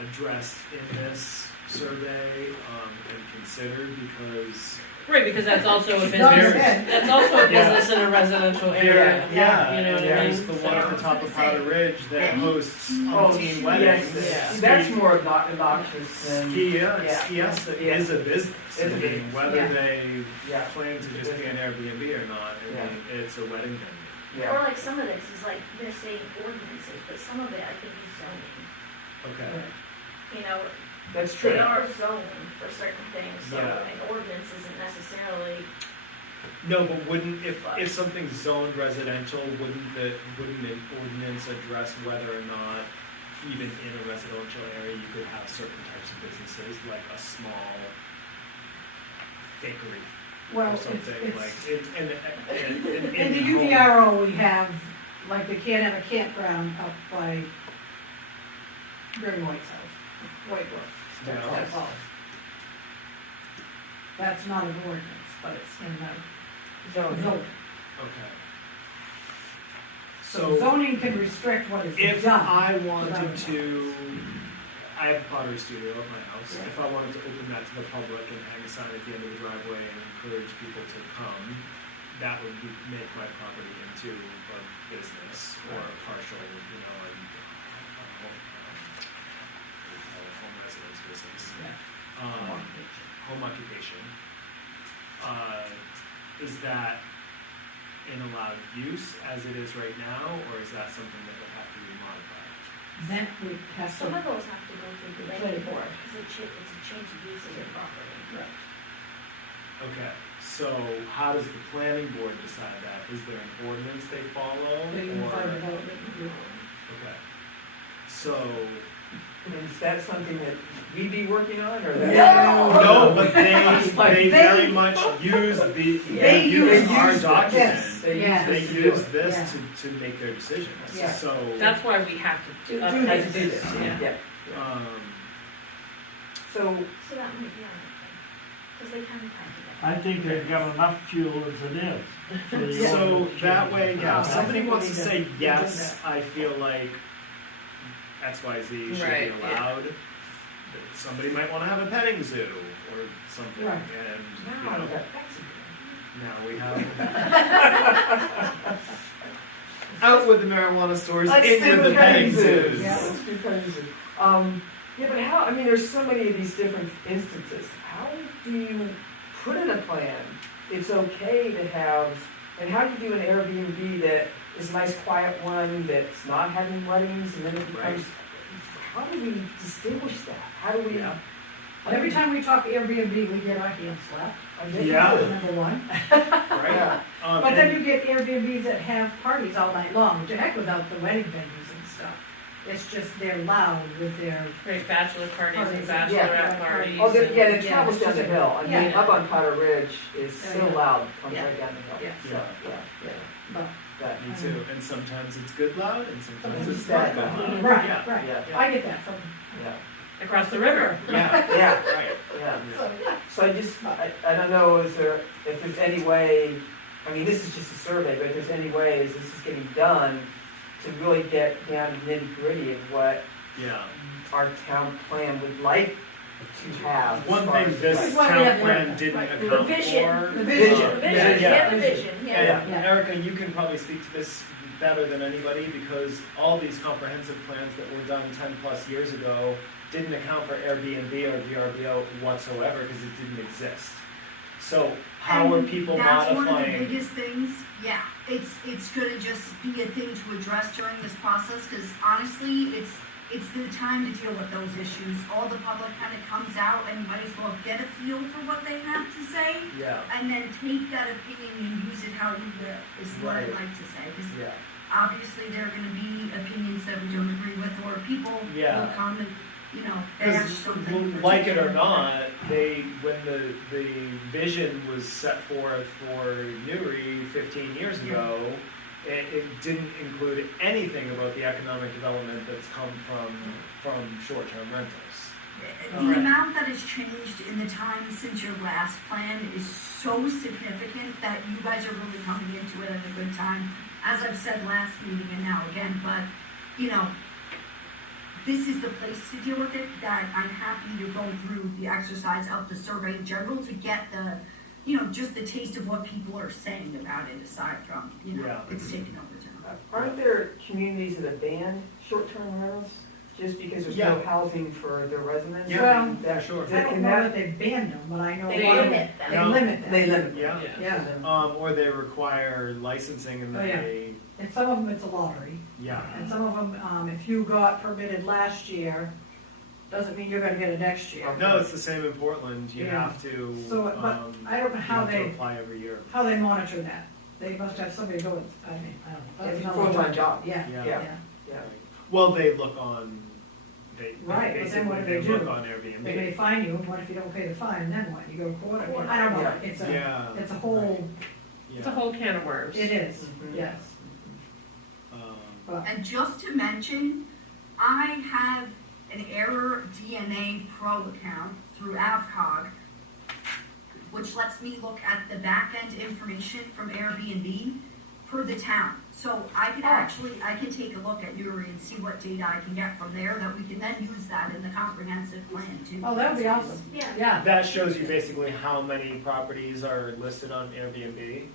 addressed in this survey, and considered, because Right, because that's also a She does business, it. that's also a Yeah. business in a residential area. yeah, You know what I there's mean? the one at the top of Powder Ridge that hosts umpteen yes, weddings. Yeah. that's more obnoxious than, Skiesta Yeah. is a business. It's a I mean, business. whether Yeah. they yeah, claim to just be an Airbnb or not, I mean, it's a wedding venue. Or yeah. like some of this is like, they're saying ordinances, but some of it I think is zoning. Okay. You know, That's true. they are zoned for certain things, so Yeah. an ordinance isn't necessarily, No, but wouldn't, if something's zoned residential, wouldn't an ordinance address whether or not even in a residential area you could have certain types of businesses, like a small bakery Well, or it's, something, like, in in the home. UDRO, we have, like, they can't have a campground up by Gary White's house, White Brook. Yeah. That's all. That's not an ordinance, but it's in the Zoning. zoning. Okay. So So, zoning can restrict what is if done. I wanted to, I have a pottery studio at my house. Yeah. If I wanted to open that to the public and hang a sign at the end of the driveway and encourage people to come, that would make my property into a business or a partial, you know, a home residence business, Yeah. home occupation. Is that an allowed use as it is right now, or is that something that would have to be modified? Then we have some to, of those have to go through the Planning planning board, board. because it's a change of use of your property. Okay, so how does the planning board decide that? Is there an ordinance they follow, the Unified or? Development Group. Okay, so, Is that something that we be working on, or? no, but they Like, very much use They use our use- document yes. They Yeah. They use this to do use it. this to make their decisions, Yeah. so. That's why we have to Do update Have to do this, this, yeah. yeah. Um, So, So that might be on it, because they kind of tied it up. I think they've got enough fuel as it is. you So want to that change way, it. yeah, if I somebody think we wants to need to say look yes, into I feel like X, Y, Z should Right, be yeah. allowed. Somebody might wanna have a petting zoo or something, Right. and, you now, know, that's now we have. Out with the marijuana stores, Let's in stick with the with petting petting zoos. zoos. Yeah. Let's do petting zoos. Yeah, but how, I mean, there's so many of these different instances. How do you put in a plan, it's okay to have, and how do you do an Airbnb that is a nice quiet one, that's not having weddings, and then it becomes, Right. how do we distinguish that? How do we? Yeah. Every time we talk Airbnb, we get our hands slapped. I guess Yeah. we do. Number one. Right? Yeah. But then and- you get Airbnbs that have parties all night long, to heck without the wedding venues and stuff. It's just they're loud with their, Right, bachelor parties and Parties, yeah. bachelorette parties. Oh, yeah, Yeah, it travels down the it's- hill. I mean, yeah. up on Potter Ridge is so Yeah. loud, comes Yeah. right down the hill. Yeah. So, yeah, but, that, Me too, and sometimes it's good loud, and sometimes Sometimes it's it's bad bad loud. right, Yeah. right. yeah, I get that from, yeah, Across the river. Yeah, yeah, right. yeah. so, yeah. So I just, I don't know, is there, if there's any way, I mean, this is just a survey, but if there's any way, as this is getting done, to really get down to nitty gritty of what Yeah. our town plan would like to have. as One far thing as this like- is what we town have plan learned, didn't right, The account vision. for. The The vision. vision, Yeah. the vision, yeah. And Yeah. Erica, you can probably speak to this better than anybody, because all these comprehensive plans that were done 10+ years ago didn't account for Airbnb or VRBO whatsoever, because it didn't exist. So how are And people that's one of the modifying? biggest things, yeah, it's gonna just be a thing to address during this process, because honestly, it's the time to deal with those issues. All the public kind of comes out, and you might as well get a feel for what they have to say, Yeah, and then take that opinion and use it how you will, is what I'd Right. like to say. 'Cause yeah, obviously, there are gonna be opinions that we don't agree with, or people Yeah. will come and, bash because something. in like it or particular. not, when the vision was set forth for Newry 15 years ago, it didn't include anything about the economic development that's come from short-term rentals. The Alright. amount that has changed in the time since your last plan is so significant that you guys are really coming into it at a good time. As I've said last meeting and now again, but, this is the place to deal with it, that I'm happy to go through the exercise of the survey in general to get the, just the taste of what people are saying about it, aside from, Yeah. it's taken over town. Aren't there communities that have banned short-term rentals just because there's no Yeah. housing for their residents? Yeah, Well, That- sure. I that- don't can know that- that they've banned them, but I know. They one of limit them. They Yeah. limit them. They limit. Yeah. Yeah. Or they require licensing and Oh, yeah. they, And some of them, it's a lottery. yeah. And some of them, if you got permitted last year, doesn't mean you're gonna get it next year. No, it's the same in Portland, you Yeah. have to, So, but I don't know you how have to they, apply every year. how they monitor that. They must have somebody going, I mean, I don't know. That's It's a another- full-time job. Yeah, Yeah. yeah. Yeah. Well, they look on, they Right, but then what basically, do they they do? look on They may Airbnb. fine you, and what if you don't pay the fine, then what? You go to court? I mean, I don't know. Yeah. It's Yeah. it's a whole, It's a Yeah. whole can of worms. it is, Mhm. yes. Um, But, And just to mention, I have an Error DNA Pro account through AvCog, which lets me look at the back-end information from Airbnb for the town. So I can I can take a look at Newry and see what data I can get from there, that we can then use that in the comprehensive plan too. oh, that would be awesome. Yeah. Yeah. That shows you basically how many properties are listed on Airbnb.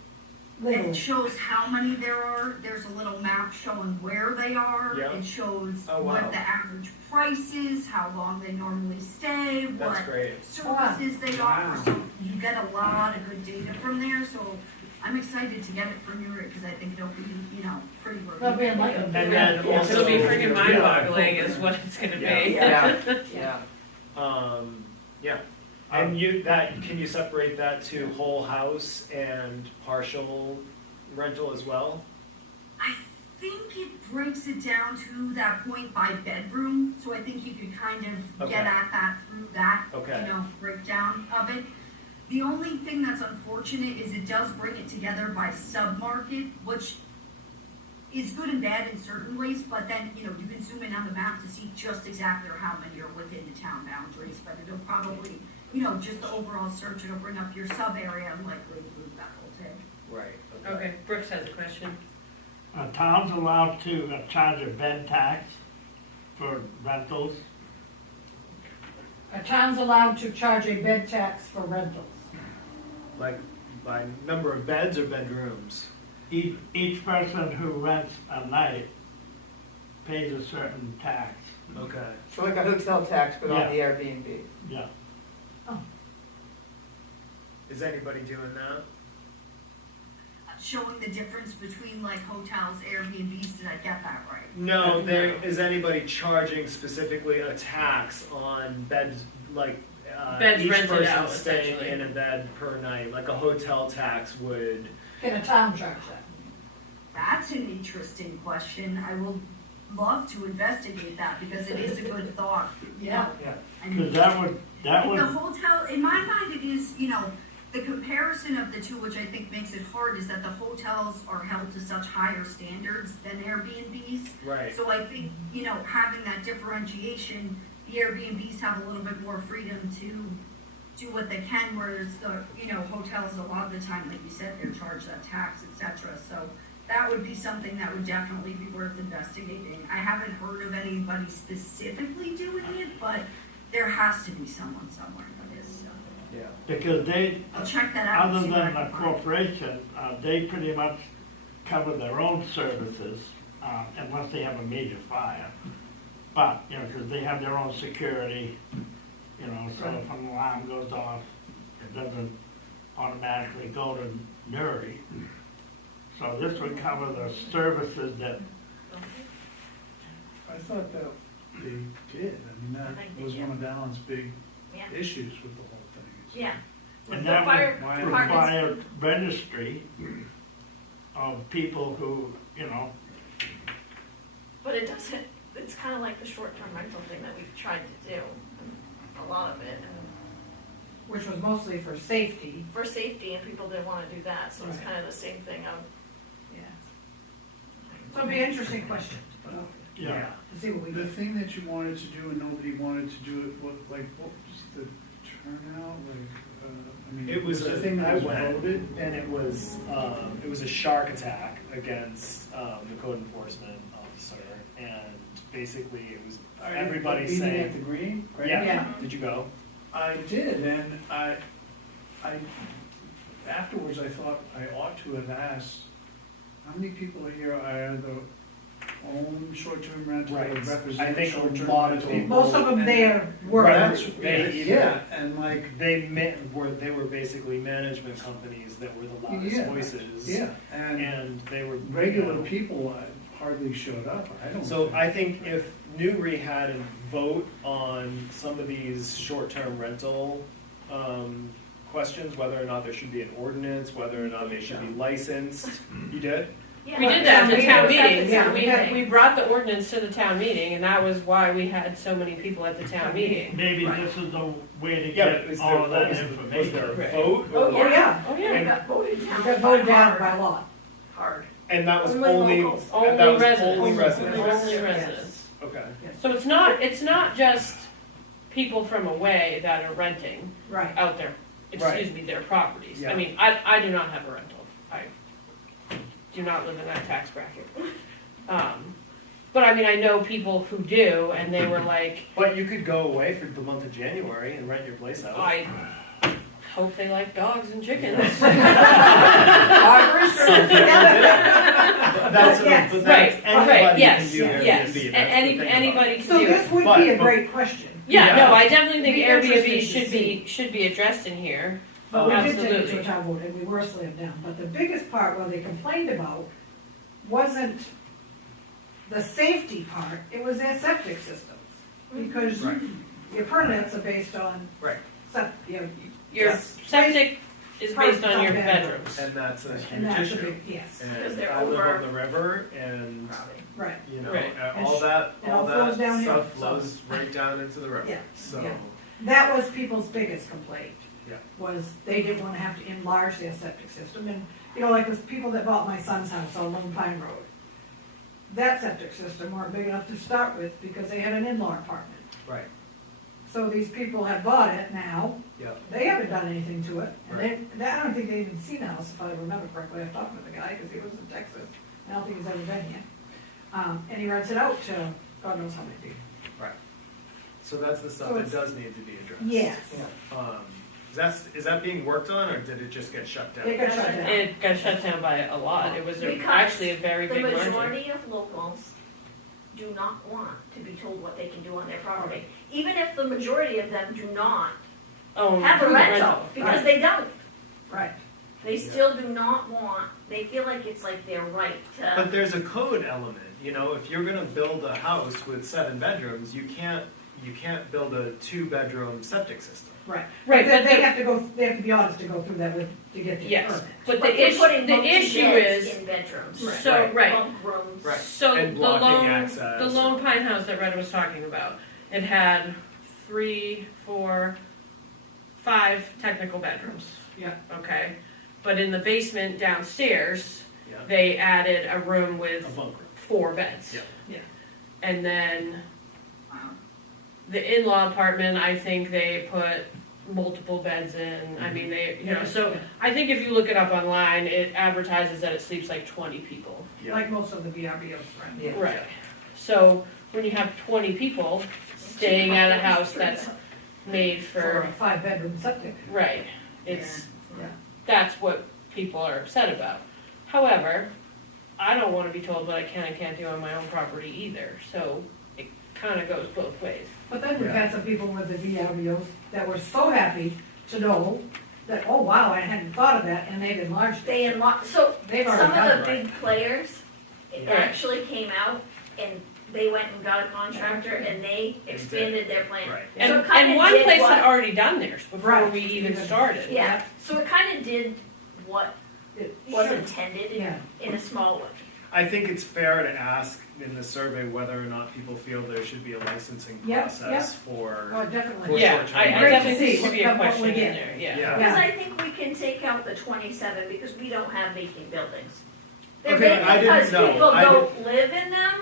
Little. It shows how many there are, there's a little map showing where they are. Yeah. It shows Oh, wow. what the average price is, how long they normally stay, That's what great. services they Wow. offer, so you get a lot of good data from there, so I'm excited to get it from Newry, because I think it'll be, pretty worth They'll be it. enlightened. And then Yeah. also. It'll be freaking Yeah. mind-boggling is what it's gonna Yeah. be. Yeah, yeah. Yeah, and can you separate that to whole house and partial rental as well? I think it breaks it down to that point by bedroom, so I think you could kind of Okay. get at that through that, Okay. breakdown of it. The only thing that's unfortunate is it does bring it together by sub-market, which is good and bad in certain ways, but then, you can zoom in on the map to see just exactly how many are within the town boundaries, but it'll probably, just the overall search, it'll bring up your sub-area and likely include that whole thing. Right. Okay, Brooks has a question. Are towns allowed to charge a bed tax for rentals? Are towns allowed to charge a bed tax for rentals? Like by number of beds or bedrooms? Each person who rents a night pays a certain tax. Okay. So like a hotel tax, but on Yeah. the Airbnb. Yeah. Is anybody doing that? Showing the difference between like hotels, Airbnbs, did I get that right? No, is anybody charging specifically a tax on beds, like, Beds each rented person out, staying essentially. in a bed per night, like a hotel tax would? Can a town charge that? That's an interesting question. I will love to investigate that because it is a good thought. Yeah. I mean, Because that would, the hotel, in my mind, it is, the comparison of the two, which I think makes it hard, is that the hotels are held to such higher standards than Airbnbs. Right. So I think, having that differentiation, the Airbnbs have a little bit more freedom to do what they can, whereas the, hotels, a lot of the time, like you said, they're charged that tax, et cetera. So that would be something that would definitely be worth investigating. I haven't heard of anybody specifically doing it, but there has to be someone somewhere that is, so. Yeah. because I'll check that out. and other see what I than can a find. corporation, they pretty much cover their own services, unless they have a major fire. But, because they have their own security, so if an alarm goes off, it doesn't automatically go to Newry. So this would cover the services that, I thought that they did, I mean, that was one of Alan's big Yeah. issues with the whole thing. is- Yeah. and The that fire would Why- departments, require registry of people who, but it doesn't, it's kind of like the short-term rental thing that we've tried to do, a lot of it, and Which was mostly for safety. for safety, and people didn't want to do that, so it's Right. kind of the same thing of. Yeah. So it'd be an interesting question to put out there, yeah. to see what we The get. thing that you wanted to do and nobody wanted to do it, what was the turnout, It was the a, thing that I was went, voted? and it was a shark attack against the code enforcement officer, and basically it was everybody Meeting saying, at the Green? right? yeah, Yeah. did you go? I did, and I afterwards I thought I ought to have asked, how many people are here either own short-term rental or Right. represent I think a short-term lot of rental? people- Most of them there were. Right. That's, They either- yeah, and like, They were basically management companies that were the loudest Yeah. voices. yeah, and And they were regular people hardly showed up, I don't So think. I think if Newry had a vote on some of these short-term rental questions, whether or not there should be an ordinance, whether or not they should be licensed, you did? Yeah. We did that at the town meeting, Yeah, we brought the ordinance to the town meeting, and that was why we had so many people at the town meeting. Maybe this is the way to Yeah, but get is all of that was there a information. vote? Oh, yeah, oh, We yeah. got voted down. We got voted down by law. Hard. And that was Only only, locals. Only that was residents. only residents? Only Yes. residents. Okay. So it's not just people from away that are renting Right. out there, excuse me, their properties. Yeah. I mean, I do not have a rental. I do not live in that tax bracket. But I mean, I know people who do, and they were like, But you could go away for the month of January and rent your place out. I hope they like dogs and chickens. That's, Yes. but Right, that's, anybody right, can yes, do yes. Airbnb, that's the thing about Anybody it. can So do this it. would But- be a great question. Yeah, Yeah. no, I definitely think Be interesting Airbnb to should be addressed in here. But we did take it to Absolutely. a town vote and we were slammed down. But the biggest part where they complained about wasn't the safety part, it was their septic systems. Because Right. your permits are based on, Right. your Your Yes. septic is based on your Per bedroom. bedrooms. And that's a and huge that's a issue. big, yes, Because And they're I live over- on the river and, Probably. right. you know, Right. all that, And all all flows that downhill, stuff so- flows right down into the river. Yeah, So, yeah. That was people's biggest complaint. Yeah. was they didn't wanna have to enlarge their septic system, and, you know, like the people that bought my son's house on Lone Pine Road. That septic system weren't big enough to start with, because they had an in-law apartment. Right, So these people have bought it now, yeah, they haven't done anything to it, and I don't think they've even seen the house, if I remember correctly, I've talked to the guy, because he lives in Texas, I don't think he's ever been here. And he rents it out to God knows how many people. right. So that's the stuff So that it's- does need to be addressed. Yes, Is that being worked on, or did it just get shut down? it got shut down. It got shut down by a lot. It was Because actually a very The big merger. majority of locals do not want to be told what they can do on their property. Even if the majority of them do not Oh, have a the rental, because right. they don't. Right, They still do not want, they feel like it's like their right But to, there's a code element, you know, if you're gonna build a house with 7 bedrooms, you can't build a 2-bedroom septic system. right. Right, But but they the- have to go, they have to be honest to go through that with, to get the Yes, permit. but but the they're issue, putting the issue multi-beds is, in bedrooms. so, right, Bunk rooms. Right. so And the blocking access. the Lone Pine house that Red was talking about, it had 3, 4, 5 technical bedrooms. Yeah. Okay, but in the basement downstairs, Yeah. they added a room A with bunk room. 4 beds. Yeah. Yeah. And then Wow. the in-law apartment, I think they put multiple beds in. I mean, they, you know, so I think if you look it up online, it advertises that it sleeps like 20 people. Yeah. Like most of the VRBOs, right? Yeah. Right. So when you have 20 people staying at a house that's made For for, a 5-bedroom septic. right, it's, Yeah. that's what people are upset about. However, I don't wanna be told what I can and can't do on my own property either, so it kinda goes both ways. But then we've Yeah. had some people with the VRBOs that were so happy to know that, oh wow, I hadn't thought of that, and they've enlarged They it. enlarge, so They've some already done of the it. big players, it Right. actually came out and they went and got a contractor and they expanded their plan. Right. And, So it kinda and one did place what- had already done theirs before Right. we even started. Yeah, so it kinda did what It was should. intended Yeah. in a small way. I think it's fair to ask in the survey whether or not people feel there should be a licensing Yep, process for. Oh, For definitely. Yeah, short-term I Great to definitely think see there should be a what we question in get. there, yeah. Yeah. Because I think we can take out the 27 because we don't have vacant buildings. They're Okay, vacant I didn't because know. people I don't live in them,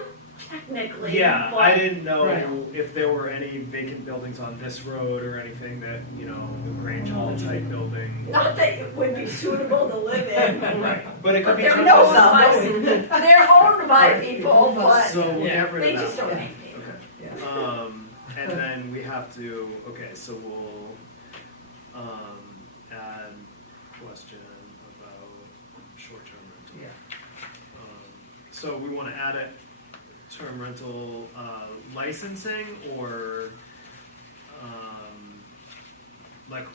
technically. Yeah, but I didn't know Right. if there were any vacant buildings on this road or anything that, you know, the Grange Hall type building. Not that it would be suitable to live in. But it could But be. they're turned owned over. by, they're owned by people, but So we'll Yeah. get rid they of just that don't one. maintain them. Okay. And then we have to, okay, so we'll, add question about short-term rental. Yeah. So we wanna add it, term rental, licensing, or, like,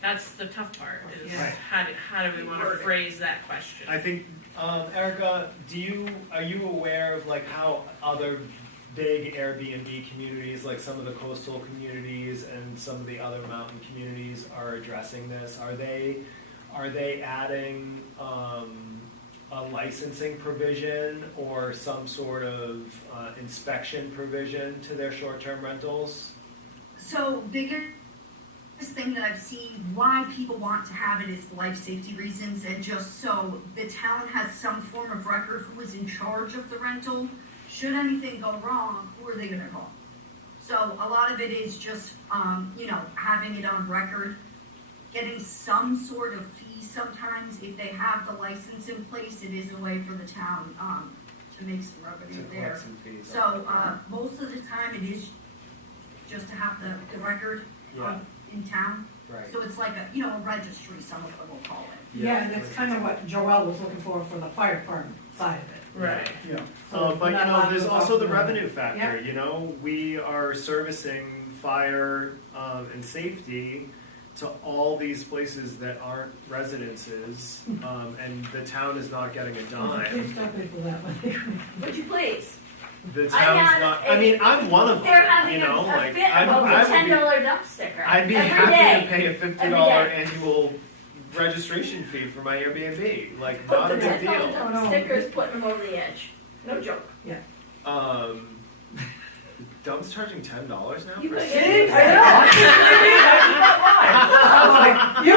That's the tough part, is Yeah. how do we wanna phrase that question? I think, Erica, are you aware of like how other big Airbnb communities, like some of the coastal communities and some of the other mountain communities are addressing this? Are they adding, a licensing provision or some sort of, inspection provision to their short-term rentals? So biggest thing that I've seen, why people want to have it is life safety reasons, and just so the town has some form of record who is in charge of the rental. Should anything go wrong, who are they gonna call? So a lot of it is just, having it on record, getting some sort of fee sometimes. If they have the license in place, it is a way for the town, to make some To revenue collect there. some fees? So, most of the time it is just to have the record Yeah, in town. right. So it's like a registry, some of them will call it. Yeah, and that's kind of what Joelle was looking for the fire department side of it. Right. Yeah. So But we're you not know, allowed there's to also the talk- revenue factor, Yeah. you know, we are servicing fire, and safety to all these places that aren't residences, and the town is not getting a Please dime. stop me for that one. Would you please? The I town's had not, a- I mean, I'm one of They're them, having you know, a like, fit I about the would be, $10 dump sticker. I'd be every happy day. to pay a $50 annual registration fee for my Airbnb, like, But not a the big $10 deal. dump No, no. sticker's putting them over the edge. No joke. Um, Dump's charging $10 now You for could a get- seat? You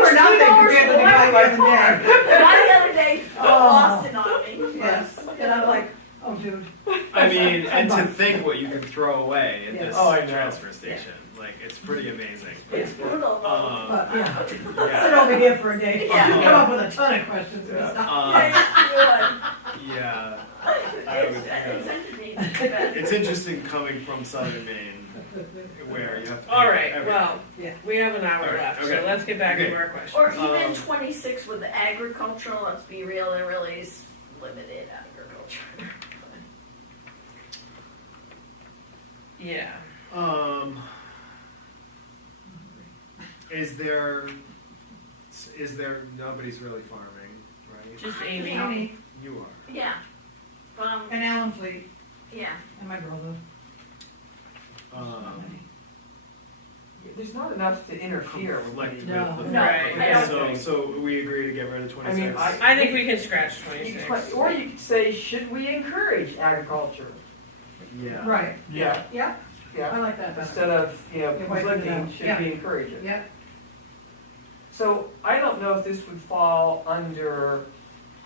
were nothing compared to the guy the other day. The guy the other day Oh. lost it on me. Yes, and I'm like, oh, dude. I mean, and to $10. think what you can throw away at Yeah. this Oh, I know. transfer station, like, it's pretty amazing. It's brutal though. But, yeah, sit Yeah, over here for a day, Yeah. come up with a ton of questions and stuff. yeah, It's I would, it's yeah. entertaining. It's interesting coming from southern Maine, where you have to. pay All right, everything. well, Yeah. we have an hour All right, left, so okay. let's get back Okay. to our questions. Or even 26 with the agricultural, let's be real, there really is limited agriculture. Yeah. Is there, nobody's really farming, right? Just Amy. Amy You are. Yeah. and Alan Fleet Yeah. and my brother. There's not enough to interfere with Conflict the. with No. the. No, Right. I don't So, think. so we agree to get rid of 26? I mean, I think we can scratch You 26. could- Or you could say, should we encourage agriculture? Yeah. Right, Yeah. yeah, I Yeah, like that better. instead of, Yeah, wait, conflicting, no. should Yeah. we encourage it? Yeah, So I don't know if this would fall under,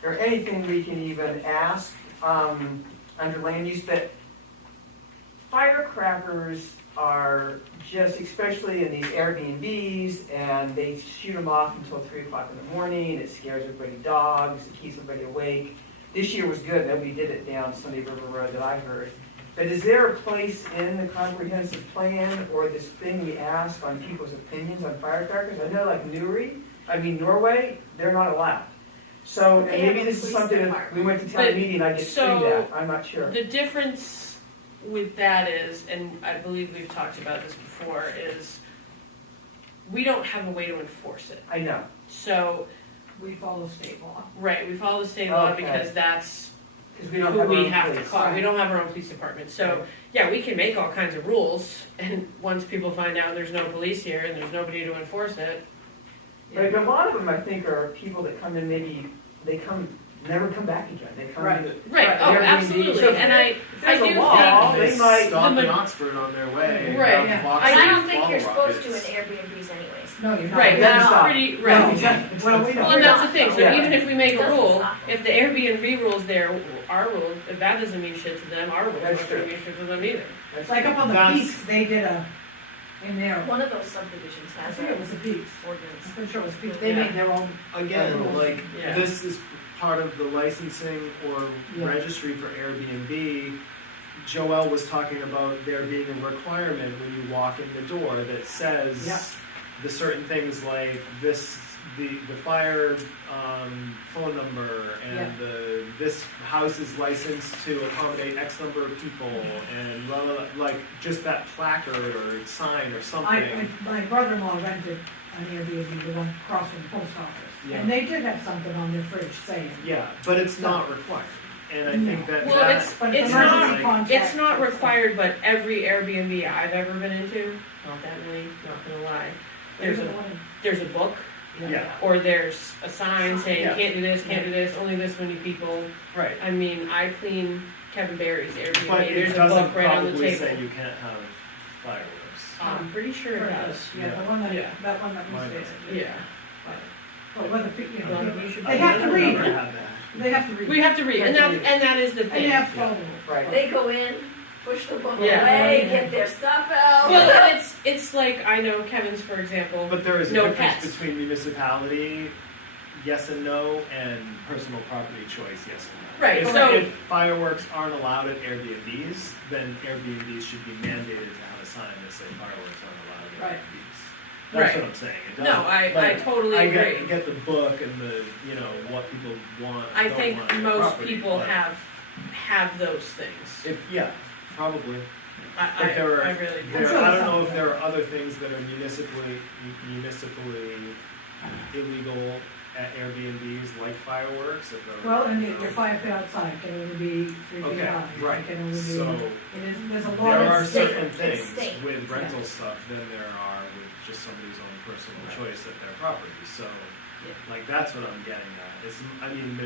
or anything we can even ask, under land use, but firecrackers are just, especially in these Airbnbs, and they shoot them off until 3 o'clock in the morning, it scares everybody dogs, it keeps everybody awake. This year was good, nobody did it down Sunday River Road that I heard. But is there a place in the comprehensive plan or this thing we ask on people's opinions on firecrackers? I know like Norway, they're not allowed. So, and They have maybe a this is police something, if department. we went to town But- meeting, I just say so- that, I'm not sure. The difference with that is, and I believe we've talked about this before, is we don't have a way to enforce it. I know, So, we follow state law. right, we follow the state law Okay. because that's because we don't who have our we own have to police. call. We don't have our own police department. So, yeah, we can make all kinds of rules, and once people find out there's no police here and there's nobody to enforce it, But a lot of them, I think, are people that come in, maybe, they never come back again, they come Right. to. right, oh, Airbnb. absolutely, So and I if there's do a law, think, they might, Stop the in ma- Oxford on their way. Right, grab yeah. boxes And I of don't think you're bottle supposed to in rockets. Airbnbs anyways. No, you're not. right, It doesn't that's stop. pretty, No, right. exactly. Well, we Well, don't. and that's the thing, so Yeah. even if we make a Doesn't rule, stop them. if the Airbnb rules there, our rule, if that doesn't mean shit to them, our rules That's aren't gonna true. mean shit to them either. that's Like up on the That's- peaks, they did in there, One of those subdivisions I has think it was the peaks. ordinance. I'm pretty sure it was peaks. They Yeah. made their own. Again, like, Yeah. this is part of the licensing or Yeah. registry for Airbnb. Joelle was talking about there being a requirement when you walk in the door that says Yeah. the certain things like this, the fire phone number, and this house is licensed to accommodate X number of people, and blah, blah, blah, like just that placard or sign or something. My brother-in-law rented an Airbnb, the one across from the post office. Yeah. And they did have something on their fridge saying. Yeah, but it's not required, and I think that Well, that. But It's emergency not- contact. It's not required, but every Airbnb I've ever been into, not that many, not gonna lie, there's a book, Yeah. or there's a sign saying, Yeah. can't do this, can't do this, only this many people. Right. I mean, I clean Kevin Barry's But Airbnb, it there's a doesn't book right on the probably say table. you can't have fireworks. I'm pretty sure it does. Yeah, the one that, Yeah. that one that was Mine there. doesn't. Yeah. But whether, you Well, know, we should- they have to I've read. never had that. They have to read. We have to read, and that is the And thing. they have to follow. right. They go in, push the book Yeah. away, Yeah. get their stuff out. Well, and it's like, I know Kevin's, for example, But there is a No difference pets. between municipality, yes and no, and personal property choice, yes and no. Right, If, so- if fireworks aren't allowed at Airbnbs, then Airbnbs should be mandated to have a sign that says fireworks aren't allowed at Right. Airbnbs. That's Right. what I'm saying. It No, doesn't- I like, totally I agree. get the book and the, what people want. I don't think want on their most property, people but have those things. Yeah, probably. I But there are, really do. I'm sure I don't some- know if there are other things that are municipally illegal at Airbnbs, like fireworks, if there are. Well, and your 5 feet outside can only be 3 feet Okay, high. right, It can only be, so there's a there lot are of. certain It's things state. with rental stuff than there are with just somebody's own personal choice at their property, so, like, that's what I'm getting at. It's, I mean,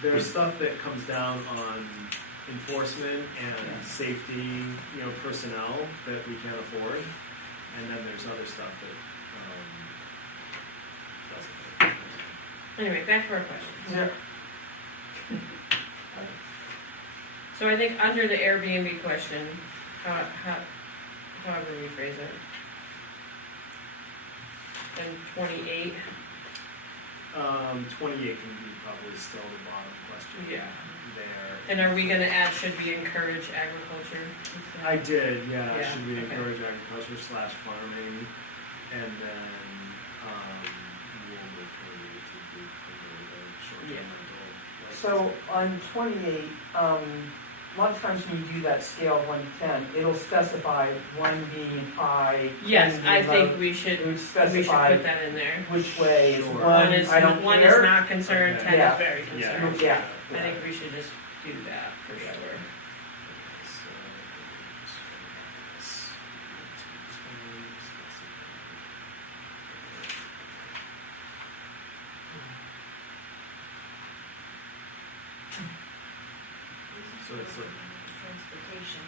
there's stuff that comes down on enforcement and safety, personnel that we can't afford, and then there's other stuff that, doesn't. Anyway, back to our questions. Yeah. So I think under the Airbnb question, however we phrase it. And 28, 28 can be probably still the bottom question. Yeah. There. and are we gonna add, should we encourage agriculture? I did, yeah. Yeah, Should we okay. encourage agriculture / farming, and then we'll move forward to the short-term Yeah. rental. So on 28, a lot of times when you do that scale of 1 to 10, it'll specify 1 being high. 10 Yes, being I low. think we It should would put specify that in there. which way is Sure. 1, I don't One is care. not concerned, Okay. 10 Yeah. is very Yeah. concerned. Yeah. I think we should just do that for sure. So it's like, Transportation.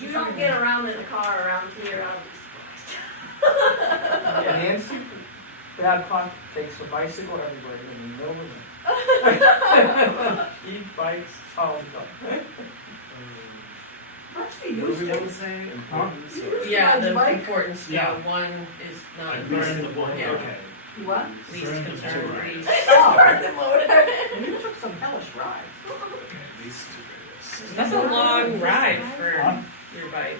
You don't get around in a car around here, I'll And Nancy Babcock takes a bicycle everywhere in the middle of the night. E-bikes, oh, no. Must be what do used we to. want to say? Importance or- Yeah, Ride the the bike? importance, Yeah. one is not Least burn the important, yeah. okay. What? Least Burn the concern, motor. least. burn the motor. You took some hellish rides. Okay, least to greatest. That's a long ride for Huh? your bike.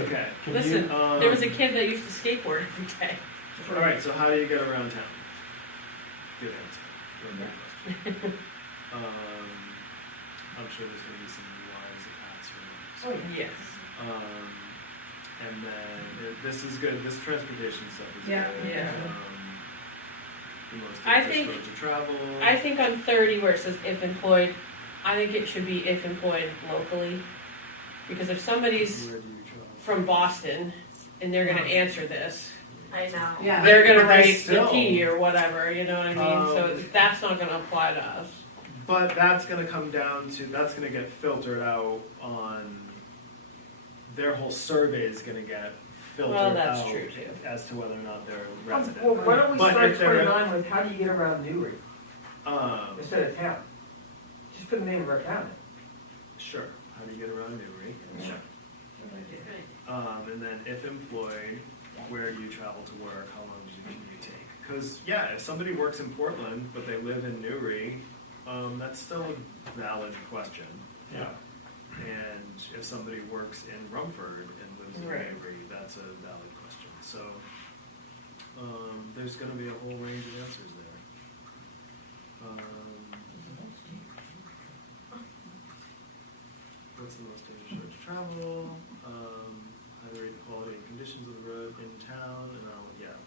Okay. Can Listen, you- there was a kid that used to skateboard every day. All right, so how do you get around town? Good answer. Good question. I'm sure there's going to be some wise paths for that. Yes. And then this is good. This transportation stuff is Yeah, good. yeah. The most I dangerous think- road to travel. I think on 30 where it says if employed, I think it should be if employed locally. Because if somebody's Where do you travel? from Boston and they're gonna answer this, I know. Yeah. they're gonna But they write the still- T or whatever, you know what I mean? So Um, that's not gonna apply to us. But that's going to come down to, that's going to get filtered out on, their whole survey is going to get filtered Well, that's out true too. as to whether or not they're resident. Well, why don't we But start if they're- 29 with how do you get around Newry Um, instead of town? Just put the name of our town sure. How do you get around Newry? in. And then if employed, where do you travel to work? How long does your commute take? Because, yeah, if somebody works in Portland, but they live in Newry, that's still a valid question. Yeah. And if somebody works in Rumford and lives in Right. Newry, that's a valid question. So, there's gonna be a whole range of answers there. What's the most dangerous road to travel? How to rate the quality and conditions of the road in town, and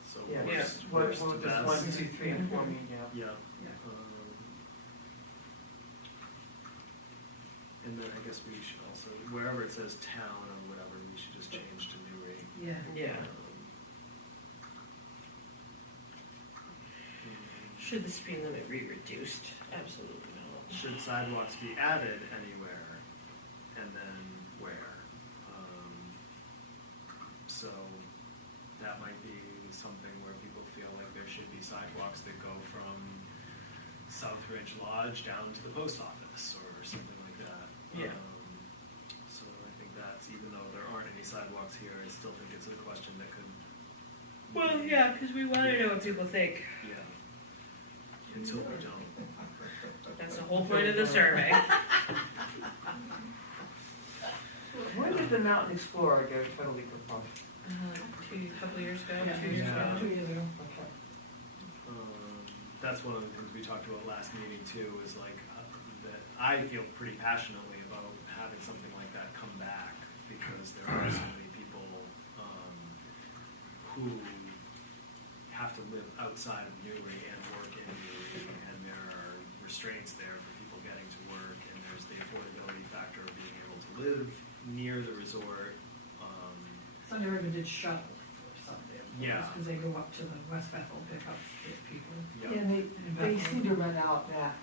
so Yeah. worst, What worst to does best. 1, 2, 3, and 4 mean? Yeah. Yeah. Yeah. And then I guess we should also, wherever it says town or whatever, we should just change to Newry. Yeah. Yeah. Should the speed limit be reduced? Absolutely not. Should sidewalks be added anywhere, and then where? So that might be something where people feel like there should be sidewalks that go from Southridge Lodge down to the post office or something like that. Yeah. So I think that's, even though there aren't any sidewalks here, I still think it's a question that could. Well, yeah, because we want to know what people think. Yeah. Until we don't. That's the whole point of the survey. When did the Mountain Explorer go totally for fun? Couple years ago, Yeah. 2 years ago. Yeah. 2 years ago. Okay. That's one of the things we talked about last meeting too, is like, that I feel pretty passionately about having something like that come back, because there are so many people, who have to live outside of Newry and work in Newry, and there are restraints there for people getting to work, and there's the affordability factor of being able to live near the resort. Sunday River did shuttle for Sunday. Yeah. Because they go up to the West Bethel, pick up people. Yeah. And they seem to rent out that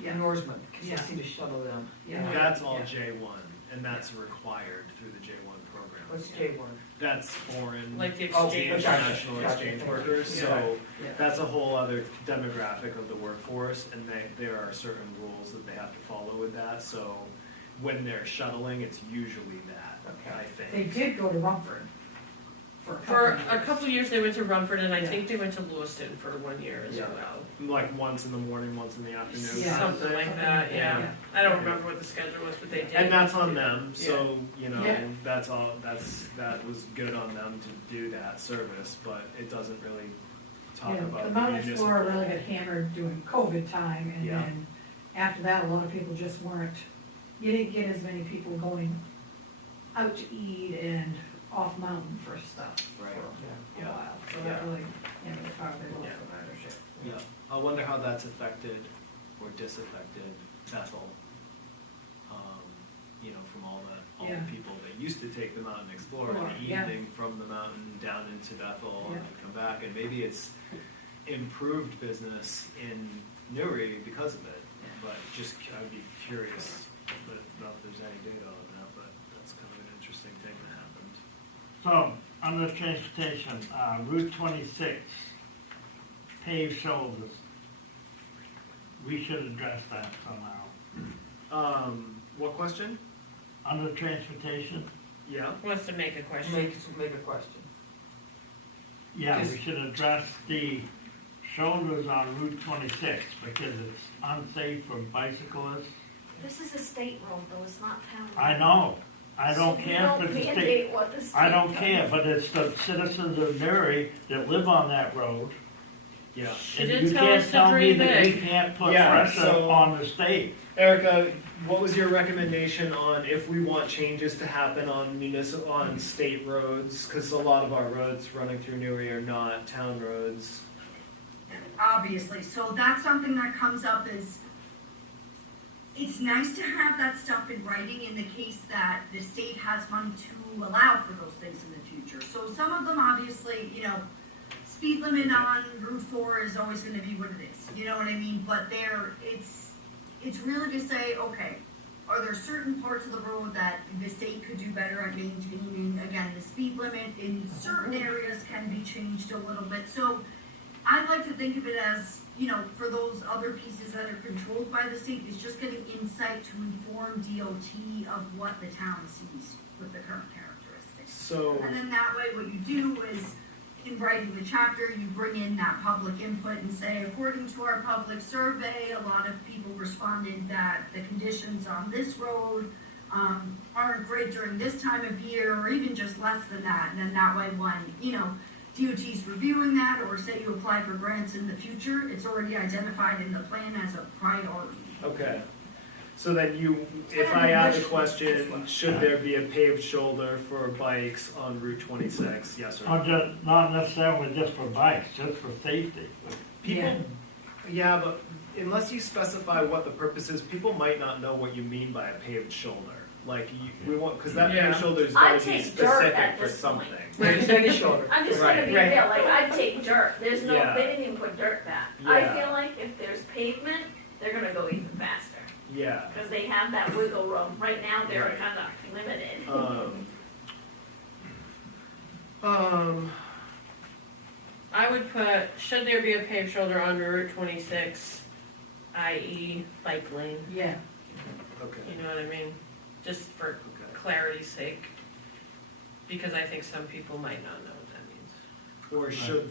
Yeah. Norseman, because they Yeah. seem to shuttle them. Yeah. That's all Yeah. J1, and that's required through the J1 program. What's J1? That's foreign, Like the Oh, exchange. international Gotcha. exchange Gotcha. workers, Yeah. so Yeah. that's a whole other demographic of the workforce, and there are certain rules that they have to follow with that, so when they're shuttling, it's usually that, Okay. I They think. did go to Rumford for a couple For of a years. couple of years, they went to Rumford, and I Yeah. think they went to Lewiston for 1 year as Yeah. well. Like once in the morning, once in the afternoon, Yeah. kind of Something thing. like that, yeah. Yeah. I don't remember what the schedule was, but they did. And that's on them, so, you know, Yeah. that was good on them to do that service, but it doesn't really talk Yeah, about the the Mountain municipal. Explorer really got hammered during COVID time, and Yeah. then after that, a lot of people just weren't, you didn't get as many people going out to eat and off mountain for stuff for Right. a Yeah. while. So Yeah. that really, the probably lost Yeah. some ridership. Yeah, I wonder how that's affected or disaffected Bethel. You know, from all Yeah. the people that used to take the Mountain Explorer in the Yeah. evening from the mountain down into Bethel and Yeah. then come back, and maybe it's improved business in Newry because of it. But just, I'd be curious, but not if there's any data on that, but that's kind of an interesting thing that happened. So, under transportation, Route 26, paved shoulders. We should address that somehow. What question? Under transportation, Yeah. Wants to make a question. Make a question. yeah, we Yes. should address the shoulders on Route 26 because it's unsafe for bicyclists. This is a state road though, it's not town. I know, I don't So we care if it's a state, mandate what the state I don't does. care, but it's the citizens of Newry that live on that road. Yeah. She And did you tell can't us to tell me dream that we big. can't put Yeah, pressure so- on the state. Erica, what was your recommendation on if we want changes to happen on state roads? Because a lot of our roads running through Newry are not town roads. Obviously, so that's something that comes up is, it's nice to have that stuff in writing in the case that the state has money to allow for those things in the future. So some of them, obviously, speed limit on Route 4 is always gonna be what it is, you know what I mean? But it's really to say, okay, are there certain parts of the road that the state could do better at maintaining? Again, the speed limit in certain areas can be changed a little bit, so I'd like to think of it as, for those other pieces that are controlled by the state, is just getting insight to inform DOT of what the town sees with the current characteristics. So, And then that way, what you do is, in writing the chapter, you bring in that public input and say, according to our public survey, a lot of people responded that the conditions on this road aren't great during this time of year, or even just less than that. And then that way, when, DOT's reviewing that, or say you apply for grants in the future, it's already identified in the plan as a priority. okay. So then if I add the question, should there be a paved shoulder for bikes on Route 26, yes or no? Not just, not necessarily just for bikes, just for safety. People, yeah, but unless you specify what the purpose is, people might not know what you mean by a paved shoulder. Like, we want, because that Yeah. paved shoulder is I'd gotta be take dirt specific at for this point. something. Right, take a shoulder. I'm just gonna be Right. real, like, I'd take dirt, there's no, Yeah. they didn't even put dirt back. I Yeah. feel like if there's pavement, they're gonna go even faster, Yeah. because they have that wiggle room, right now, they're Right. kinda limited. I would put, should there be a paved shoulder on Route 26, i.e. bike lane, Yeah, Okay. you know what I mean? Just for Okay. clarity's sake. Because I think some people might not know what that means. Or should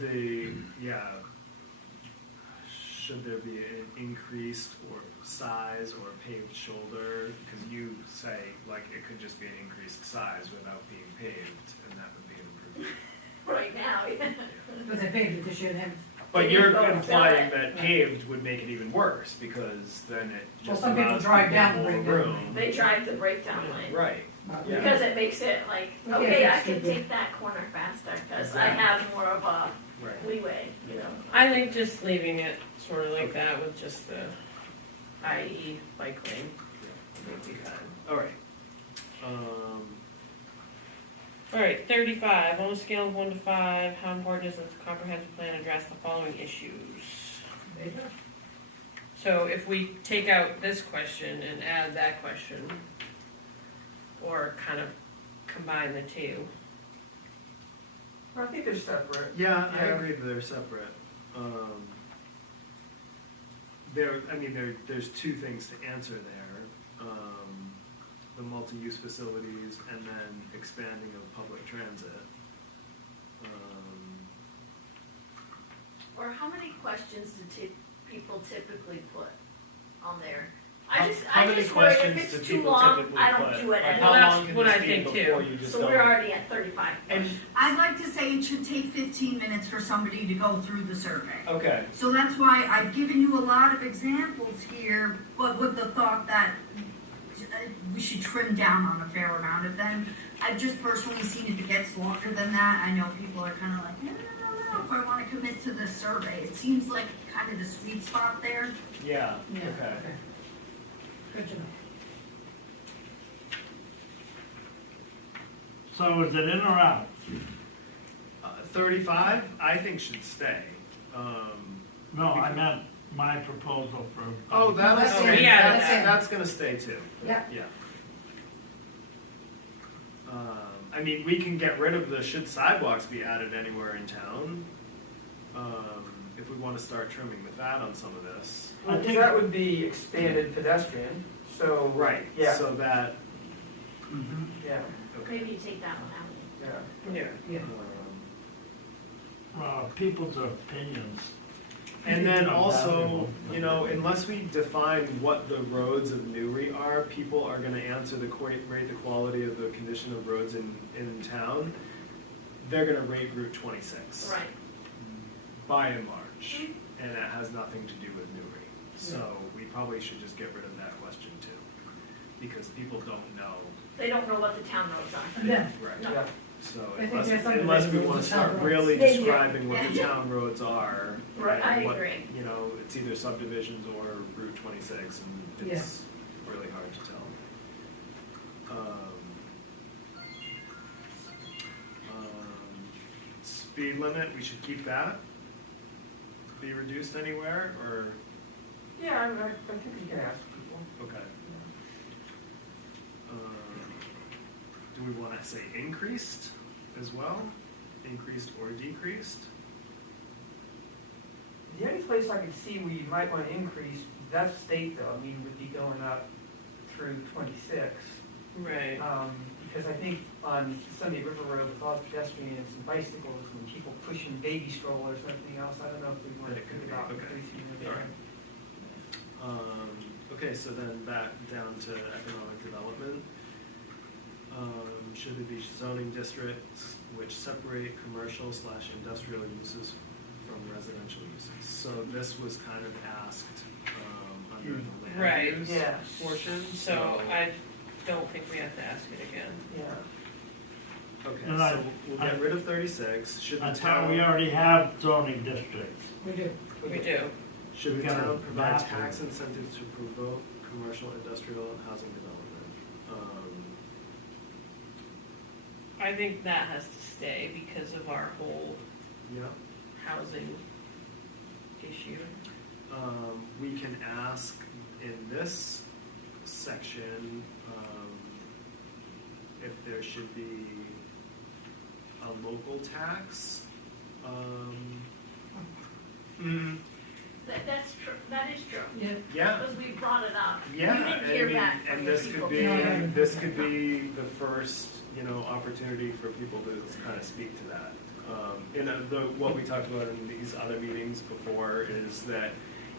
should there be an increased or size or paved shoulder? Because you say, like, it could just be an increased size without being paved, and that would be an improvement. Right now, because I paved it this year, then, But They you're didn't go implying fill that paved would make it even worse, because then it Well, just some people allows drive people down the more breakdown room. lane. they drive the breakdown lane. Right, Yeah. Because it makes it like, You can't okay, I fix can it. take that corner faster, because I Exactly. have more of a right. leeway, you know? I think just leaving it sort of like that with just the i.e. bike lane would be fine. All right. Alright, 35, on a scale of 1 to 5, how important is the comprehensive plan address the following issues? So if we take out this question and add that question, or kind of combine the two. I think they're separate. Yeah, I Yeah. agree that they're separate. There's two things to answer there. The multi-use facilities and then expanding of public transit. Or how many questions do people typically put on there? How I many just worry if questions it's do too people long, typically I don't put? do it Like, anymore. how Well, long that's can what this I be think before too. you just So go? we're already at 35 And questions. I'd like to say it should take 15 minutes for somebody to go through the survey. okay, So that's why I've given you a lot of examples here, but with the thought that we should trim down on a fair amount of them. I've just personally seen if it gets longer than that, I know people are kind of like, I don't know if I want to commit to this survey. It seems like kind of the sweet spot there. yeah, Yeah. okay. Good to know. So is it in or out? 35, I think should stay. No, I meant my proposal for. Oh, that'll That's stay, in, yeah, that's, that's in. that's gonna stay too. Yeah. Yeah. We can get rid of the should sidewalks be added anywhere in town, if we wanna start trimming the fat on some of this. I Well, think- that would be expanded pedestrian, so. Right, Yeah, so that, Mhm. yeah, okay. Maybe you take that one out. yeah. Yeah. Yeah. People's opinions. And then also, unless we define what the roads of Newry are, people are gonna answer rate the quality of the condition of roads in town. They're gonna rate Route 26. Right. By and large, and it has nothing to do with Newry. So we probably should just get rid of that question too, because people don't know. They don't know what the town roads are. Yeah. Right. No. Yeah. So I think there's something unless we that wanna rules the town start roads. really Yeah, yeah. describing what the Yeah. town roads are. Right, I and what- agree. It's either subdivisions or Route 26, and it's really hard to tell. Speed limit, we should keep that? Be reduced anywhere, or, Yeah, I think you can ask people. okay. Do we wanna say increased as well? Increased or decreased? The only place I could see where you might want to increase, that's state though, would be going up through 26. Right. Because I think on Sunday River Road with all the pedestrians and bicycles and people pushing baby strollers and everything else, I don't know if we want to That it could think be, about okay. increasing it. All right. Okay, so then back down to economic development. Should it be zoning districts which separate commercial/industrial uses from residential uses? So this was kind of asked, under the Right. land use Yeah. portion, So I don't think we have to ask it again. Yeah. Okay, And so we'll get rid of 36, should the I thought town, we already have zoning districts. We do. We do. should the we gotta town provide map tax it. incentives to promote commercial, industrial, and housing development? I think that has to stay because of our whole Yeah. housing issue. We can ask in this section, if there should be a local tax. That's true, that is true, Yeah. Yeah, because we brought it up. yeah, We didn't hear back from and the this people. could be, Yeah. this could be the first, opportunity for people to kind of speak to that. What we talked about in these other meetings before is that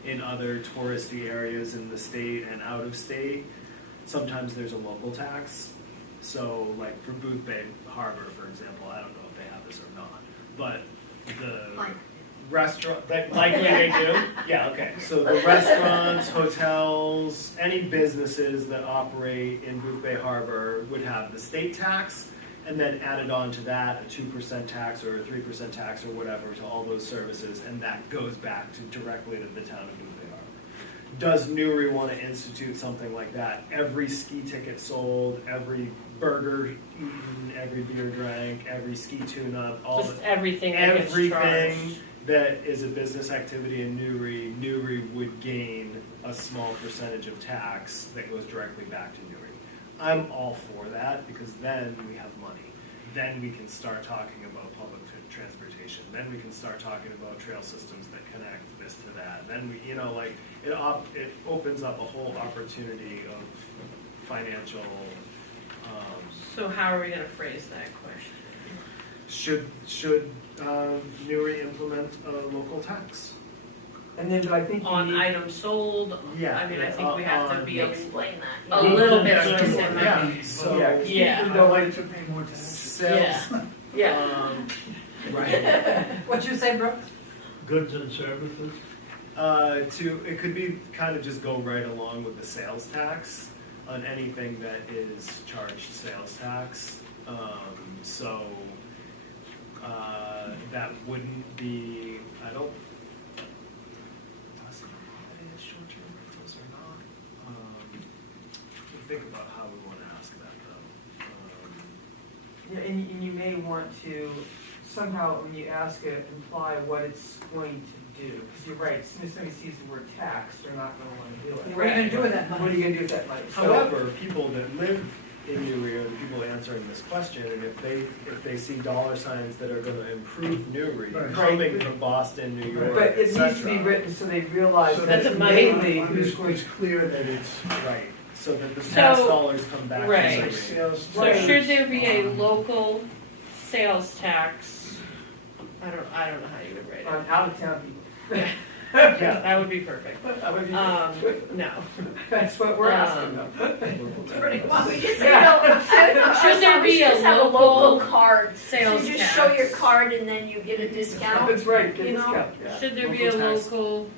in other touristy areas in the state and out of state, sometimes there's a local tax. So like for Booth Bay Harbor, for example, I don't know if they have this or not, but the Like, restaurant, likely they do? Yeah, okay. So the restaurants, hotels, any businesses that operate in Booth Bay Harbor would have the state tax, and then added on to that, a 2% tax or a 3% tax or whatever to all those services, and that goes back directly to the town of Booth Bay Harbor. Does Newry want to institute something like that? Every ski ticket sold, every burger eaten, every beer drank, every ski tune-up, all Just the everything that gets everything charged. that is a business activity in Newry Newry would gain a small percentage of tax that goes directly back to Newry. I'm all for that, because then we have money. Then we can start talking about public transportation. Then we can start talking about trail systems that connect this to that. Then we, like, it opens up a whole opportunity of financial, So how are we gonna phrase that question? should Newry implement a local tax? And then, but I think you On need, items sold? Yeah, I mean, I think we have to on- be Explain that. a yeah. little bit Yeah. specific. Yeah, so, yeah, 'cause Yeah. people I'd don't like to pay more taxes. sales, Yeah. right. What'd you say, Brooks? Goods and services. It could be kind of just go right along with the sales tax on anything that is charged sales tax. So, that wouldn't be, I don't, does it apply to short-term rentals or not? Think about how we want to ask that though. yeah, and you may want to somehow, when you ask it, imply what it's going to do. Because you're right, as soon as somebody sees the word tax, they're not gonna wanna do it. What are you gonna do with that What are money? you gonna do with that money? So- However, people that live in Newry are the people answering this question, and if they see dollar signs that are gonna improve Newry, Right. coming from Boston, New York, But it et needs to be cetera. written so they realize So that That's a money- mainly who's It's going it's clear that it's Right, so that the So- tax dollars come back to Right. Newry. sales. So Right. should there be a local sales tax? I don't know how you would write on it. out-of-town people. Yeah. That would be perfect. That would be- No. That's what we're asking Um, them. Pretty much. We just, I Should there thought we be should a just have a local local card. sales So you just tax? show your card and then you get a discount. That's right, good You know? discount, yeah. Should there be a Local tax. local,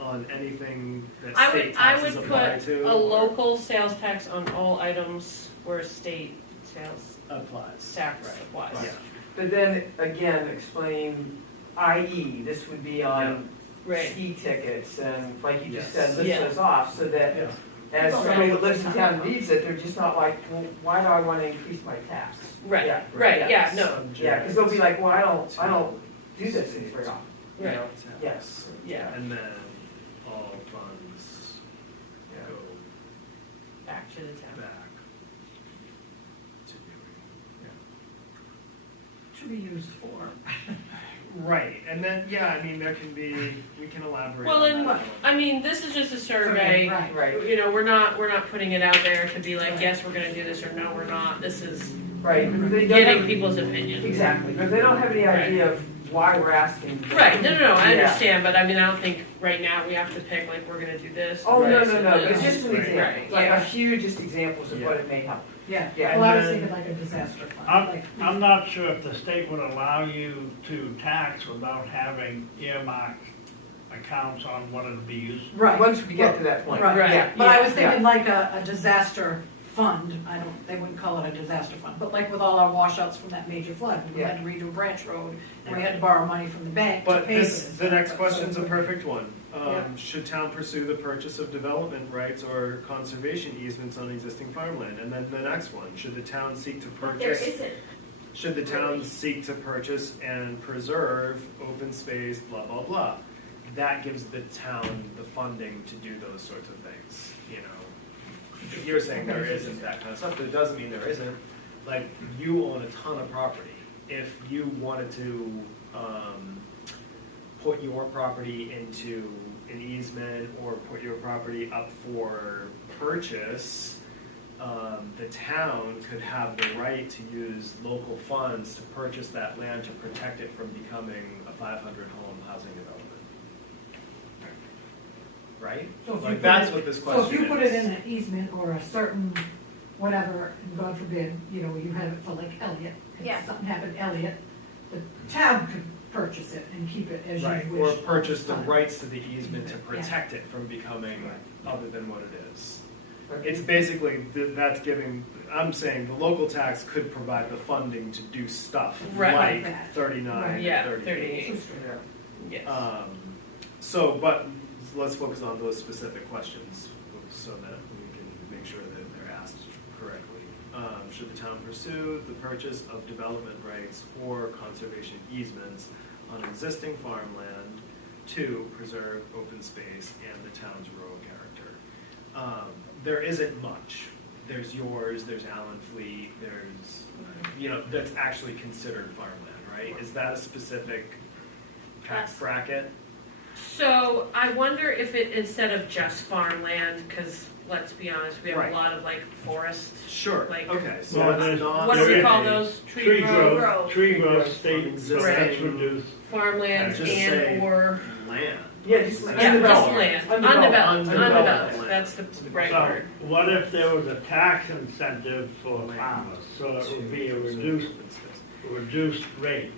On anything that I state would taxes apply put to? a or local sales tax on all items where state sales Applies. tax Right. applies. Yeah. But then, again, explain, i.e., this would be on Right. ski tickets, and like you just Yes. said, list Yeah. those off, so that Yeah. as Right. somebody that lives in town reads it, they're just not like, well, why do I wanna increase my tax? Right, Yeah, right, yeah, no, Subject Yeah, cause they'll be like, well, I don't do this thing very often, you Right. know? to Yes. tax. yeah, And then all funds Yeah. go back to the town. back to Newry. Should be used for. Right, and then, yeah, I mean, there can be, we can elaborate Well, on and, that. I mean, this is just a survey. Right. Right, You know, we're not putting it out there to be like, yes, we're gonna do this, or no, we're not. This is right. If they don't getting have- people's opinion. Exactly, but if they don't have any idea of why we're asking. Right, no, I Yeah. understand, but I mean, I don't think right now we have to pick, like, we're gonna do this. Oh, no, this, no, and no, this. it's just an Right. example, Right, like yeah. a few just examples of what it may help. Yeah, Yeah, well, I was and thinking like a disaster fund, I'm, like, I'm not sure if the state would allow you to tax without having earmarked accounts on what it'll be used. right. Once we get to that point. Right, Right. Yeah. But I was Yeah. thinking like a disaster fund, they wouldn't call it a disaster fund, but like with all our washouts from that major flood, we had to redo Branch Road, and we had to borrow money from the bank to But pay for this, this. the next So- question's a perfect one. Yeah. Should town pursue the purchase of development rights or conservation easements on existing farmland? And then the next one, should the town seek to But there purchase? isn't. Should the town seek to purchase and preserve open space, blah, blah, blah? That gives the town the funding to do those sorts of things, you know? If you're saying there isn't that kind of stuff, but it doesn't mean there isn't. Like, you own a ton of property. If you wanted to, put your property into an easement or put your property up for purchase, the town could have the right to use local funds to purchase that land to protect it from becoming a 500-home housing development. Right? So if you Like, put that's it- what this So question if you put it is. in an easement or a certain, whatever, and God forbid, you know, you had it for like Elliott, Yeah. if something happened to Elliott, the town could purchase it and keep it as you Right, wish. or purchase the all time. rights to the easement to Yeah. protect it from becoming Right. other than what it is. Okay. It's basically, that's giving, I'm saying the local tax could provide the funding to do stuff Right. like That. 39 Right. and Yeah, 38. 38, Yeah. yes. So, but let's focus on those specific questions so that we can make sure that they're asked correctly. Should the town pursue the purchase of development rights or conservation easements on existing farmland to preserve open space and the town's rural character. There isn't much. There's yours, there's Allen Fleet, there's, that's actually considered farmland, right? Is that a specific tax bracket? So I wonder if it, instead of just farmland, because let's be honest, we have Right. a lot of like forest. Sure, Like- okay, so Well, it's there's- not. What do we There call is those? Tree growth, tree growth From state, existing- that's reduced. Farmland Just say and or, Land. Yeah, just like yeah, just undeveloped. land, Undeveloped. undeveloped, Land. that's the right So, word. what if there was a tax incentive for farmers, so it would be a reduced rate?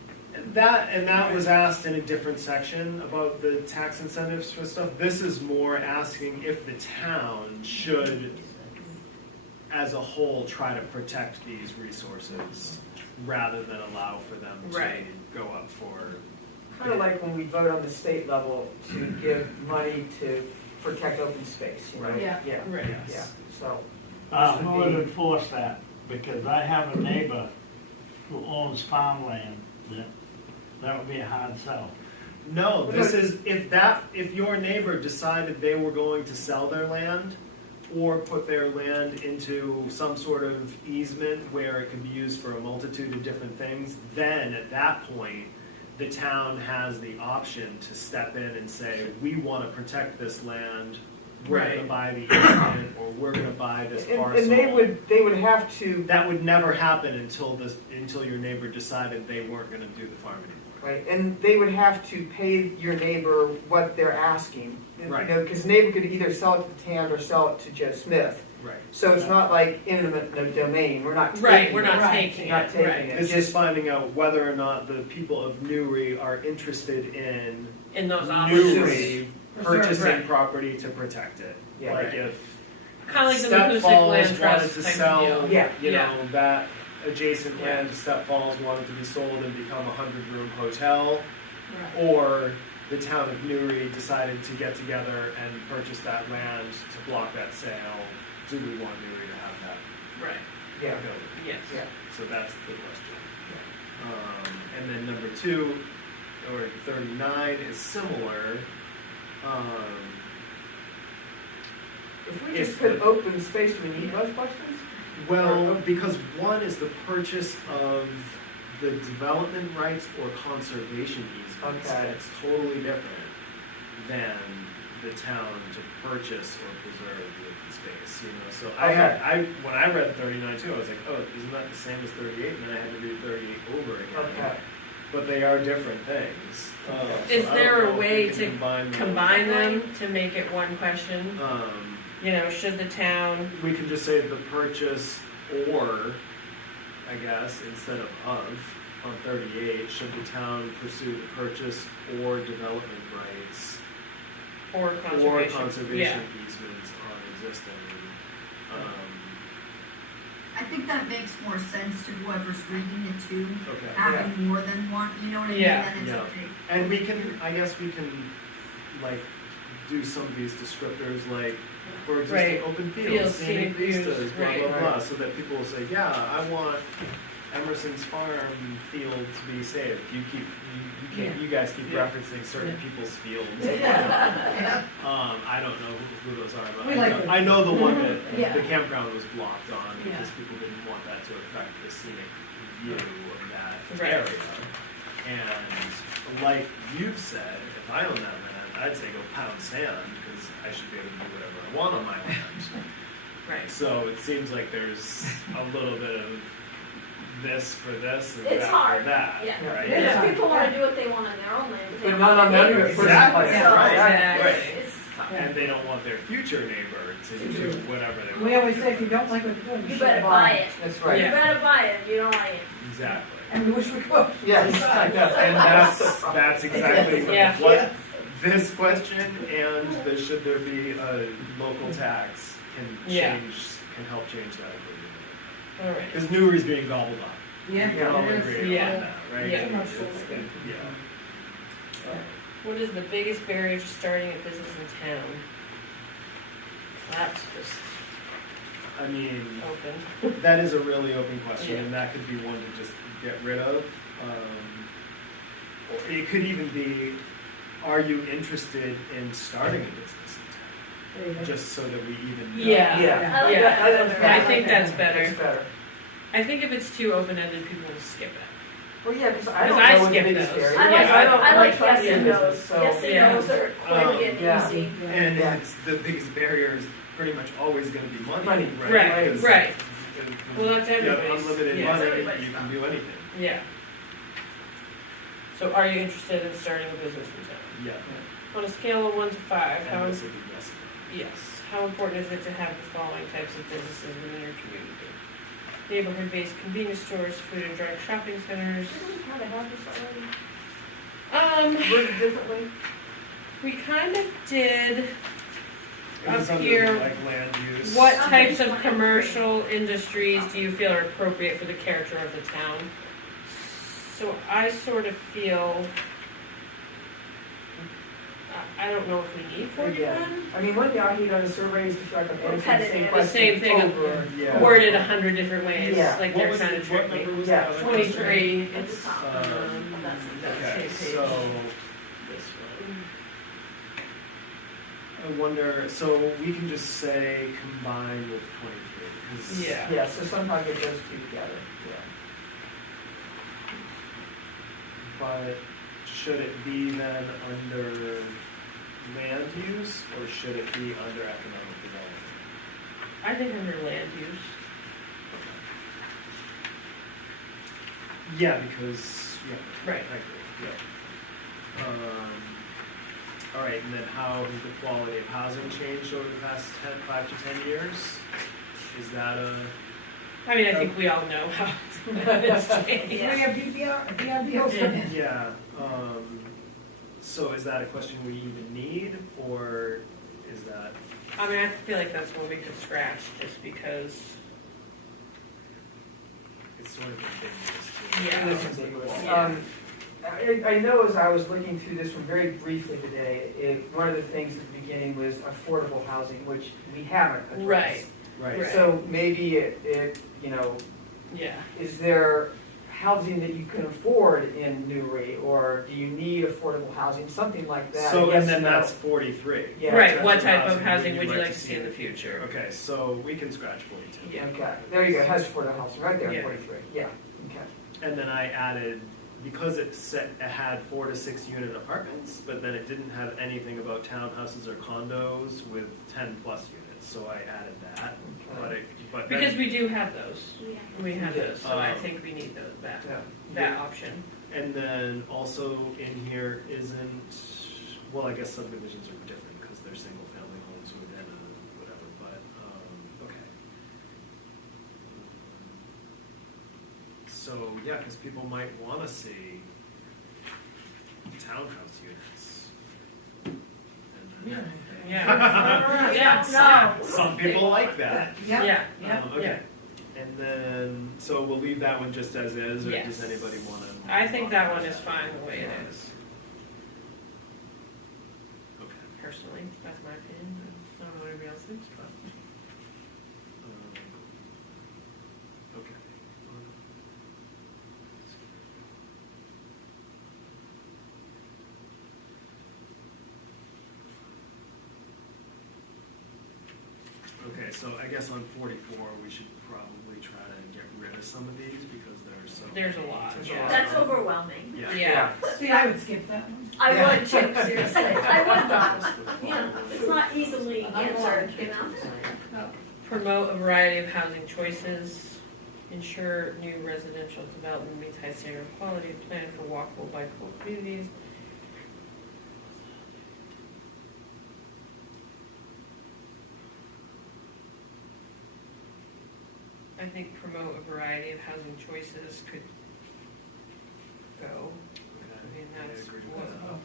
That was asked in a different section about the tax incentives for stuff. This is more asking if the town should, as a whole, try to protect these resources rather than allow for them to Right. go up for. Kind of like when we vote on the state level to give money to protect open space, you know? Right. Yeah. Yeah, Right. yeah, Yes. so. Who would enforce that? Because I have a neighbor who owns farmland, that would be a hard sell. No, this is, if your neighbor decided they were going to sell their land or put their land into some sort of easement where it could be used for a multitude of different things, then at that point, the town has the option to step in and say, we want to protect this land, we're gonna Right. buy the easement, or we're gonna buy this parcel. And they would have to, That would never happen until your neighbor decided they weren't gonna do the farm anymore. right, and they would have to pay your neighbor what they're asking. Right. You know, because the neighbor could either sell it to the town or sell it to Joe Smith. Right. So it's not like eminent domain, we're not taking it. Right, we're not Right. taking Not it, taking right. it. It's just finding out whether or not the people of Newry are interested in In those options. Newry purchasing Right. property to protect it. Yeah. Like Right. if Kind of like the Step Mahoosic Falls Land wanted Trust to type sell, of deal. Yeah. you Yeah. know, that adjacent Yeah. land to Step Falls wanted to be sold and become a 100-room hotel, Right. or the town of Newry decided to get together and purchase that land to block that sale, do we want Newry to have that Right, Yeah, ability? yes. yeah. So that's the question. And then number 2, or 39, is similar. If we just put open space, do we need those questions? Well, because one is the purchase of the development rights or conservation easements. Okay. And it's totally different than the town to purchase or preserve the open space, you know? So when I read 39 too, I was like, oh, isn't that the same as 38? And then I had to read 38 over again. Okay. But they are different things. Is So I there don't a know if way we can to combine Combine them to make it one question, you know, should the town, We can just say the purchase or, I guess, instead of on 38, should the town pursue the purchase or development rights or or conservation? conservation easements on existing. I think that makes more sense to whoever's reading it too, Okay. having more than one, you know what I mean? Yeah. Then it's Yeah. okay. And I guess we can, like, do some of these descriptors, like, for existing Right. open Fields, fields, scenic scenic views, vistas, blah, right. blah, blah, so that people will say, yeah, I want Emerson's farm field to be saved. You guys keep Yeah. referencing certain Yeah. people's fields. Yeah. I don't know who those are, but We like them. I know the one that Yeah. the campground was blocked on Yeah. because people didn't want that to affect the scenic view of that Right. area. And like you've said, if I own that land, I'd say go pound sand because I should be able to do whatever I want on my land. Right, So it seems like there's a little bit of this for this and It's that hard, for that, yeah. right? Yeah. Because people wanna do what they want on their own land, but they But don't not want on their the other neighbors. person's Exactly, place. So, right, Exactly. right. it's tough. And they don't want their future neighbor to do whatever they want. We always say, if you don't like what you're doing, You should better buy it. That's You right. Yeah. better buy it if you don't like it. Exactly. And we wish we could. Yes, I know. And that's exactly Yeah. what this question and the should there be a local tax can Yeah. can help change that. all right. Because Newry's being gobbled up. Yeah, We can all it is. agree Yeah. on that, right? Yeah. Too much It's- for me. Yeah. What is the biggest barrier to starting a business in town? That's just I mean, open. that is a really open question, Yeah. and that could be one to just get rid of. Or it could even be are you interested in starting a business There you in go. town? Just so that we even know. Yeah. Yeah. I like Yeah. that That's better. better. I think that's better. That's better. I think if it's too open-ended, people will skip it. Well, yeah, because I 'Cause don't I know what the skip biggest those. area. I like, Yeah, I like trying to yes and do no's. business, so- Yes and Yeah. no's are quick and yeah. easy. And Yeah. it's, the biggest barrier is pretty much always gonna be money, Money. right? Right, Because right. if Well, that's you have everybody's- unlimited yeah. money, Everybody's you can stuff. do anything. Yeah. So are you interested in starting a business in town? Yeah. On a scale of 1 to 5, how, And this would be yes. yes, how important is it to have the following types of businesses within your community? Neighborhood-based convenience stores, food and drug shopping centers. Didn't we kind of have this already? Word differently? We kind of did It was Up under, here, like land use. what Some types things of like- commercial industries do you feel are appropriate for the character of the town? So I sort of feel, I don't know if we need 41. I mean, one thing I hate on a survey is to feel like I'm answering the same Repetitive. question The same thing over. Yeah. Worded 100 different ways, Yeah. like What they're was trying the, to what trick me. number was Yeah, that? other 23, At the it's, top. Um, That's that Okay, same page. so This one. I wonder, so we can just say combine with 23, 'cause Yeah. Yeah, so somehow get those two together, yeah. But should it be then under land use, or should it be under economic development? I think under land use. Yeah, because, yeah. Right. I agree, yeah. All right, and then how has the quality of housing changed over the past 5 to 10 years? Is that a, I mean, I think we all know how it's changed. We have VRBOs for this. yeah, so is that a question we even need, or is that? I mean, I feel like that's one we could scratch just because, It's sort of ambiguous too. Yeah. This is ambiguous. Yeah. I know as I was looking through this one very briefly today, one of the things at the beginning was affordable housing, which we haven't addressed. Right. So maybe it, you know, yeah. is there housing that you can afford in Newry, or do you need affordable housing, something like that? So, Yes, and then no. that's 43. Yeah. Right, what That's type of housing would you like to to see in the future? Okay, so we can scratch 42. Yeah. Okay, there you go, it has affordable housing, right there, Yeah. 43, yeah, okay. And then I added, because it had 4 to 6 unit apartments, but then it didn't have anything about townhouses or condos with 10 plus units, so I added that. But then- Because we do have those. Yeah. We have those, so I Um, think we need those, Yeah. that option. And then also in here isn't, well, I guess subdivisions are different because they're single family homes within a whatever, but, okay. So, yeah, because people might want to see townhouse units. And then- Yeah. Yeah. Some people like that. Yeah. Okay. And then, so we'll leave that one just as is, or Yes. does anybody want to? I think that one is fine the way it is, Okay. personally. That's my opinion. I don't know what anybody else thinks, but. Okay. Okay, so I guess on 44, we should probably try to get rid of some of these because there's so. There's a lot, There's a yeah. lot. That's overwhelming. Yeah. Yeah. See, I would skip that one. I Yeah. would too, seriously. I would not. Yeah, it's not easily answered, you know? Promote a variety of housing choices. Ensure new residential development meets high standard of quality. Plan for walkable, bikeable communities. I think promote a variety of housing choices could go. I mean, that's agree with what, that.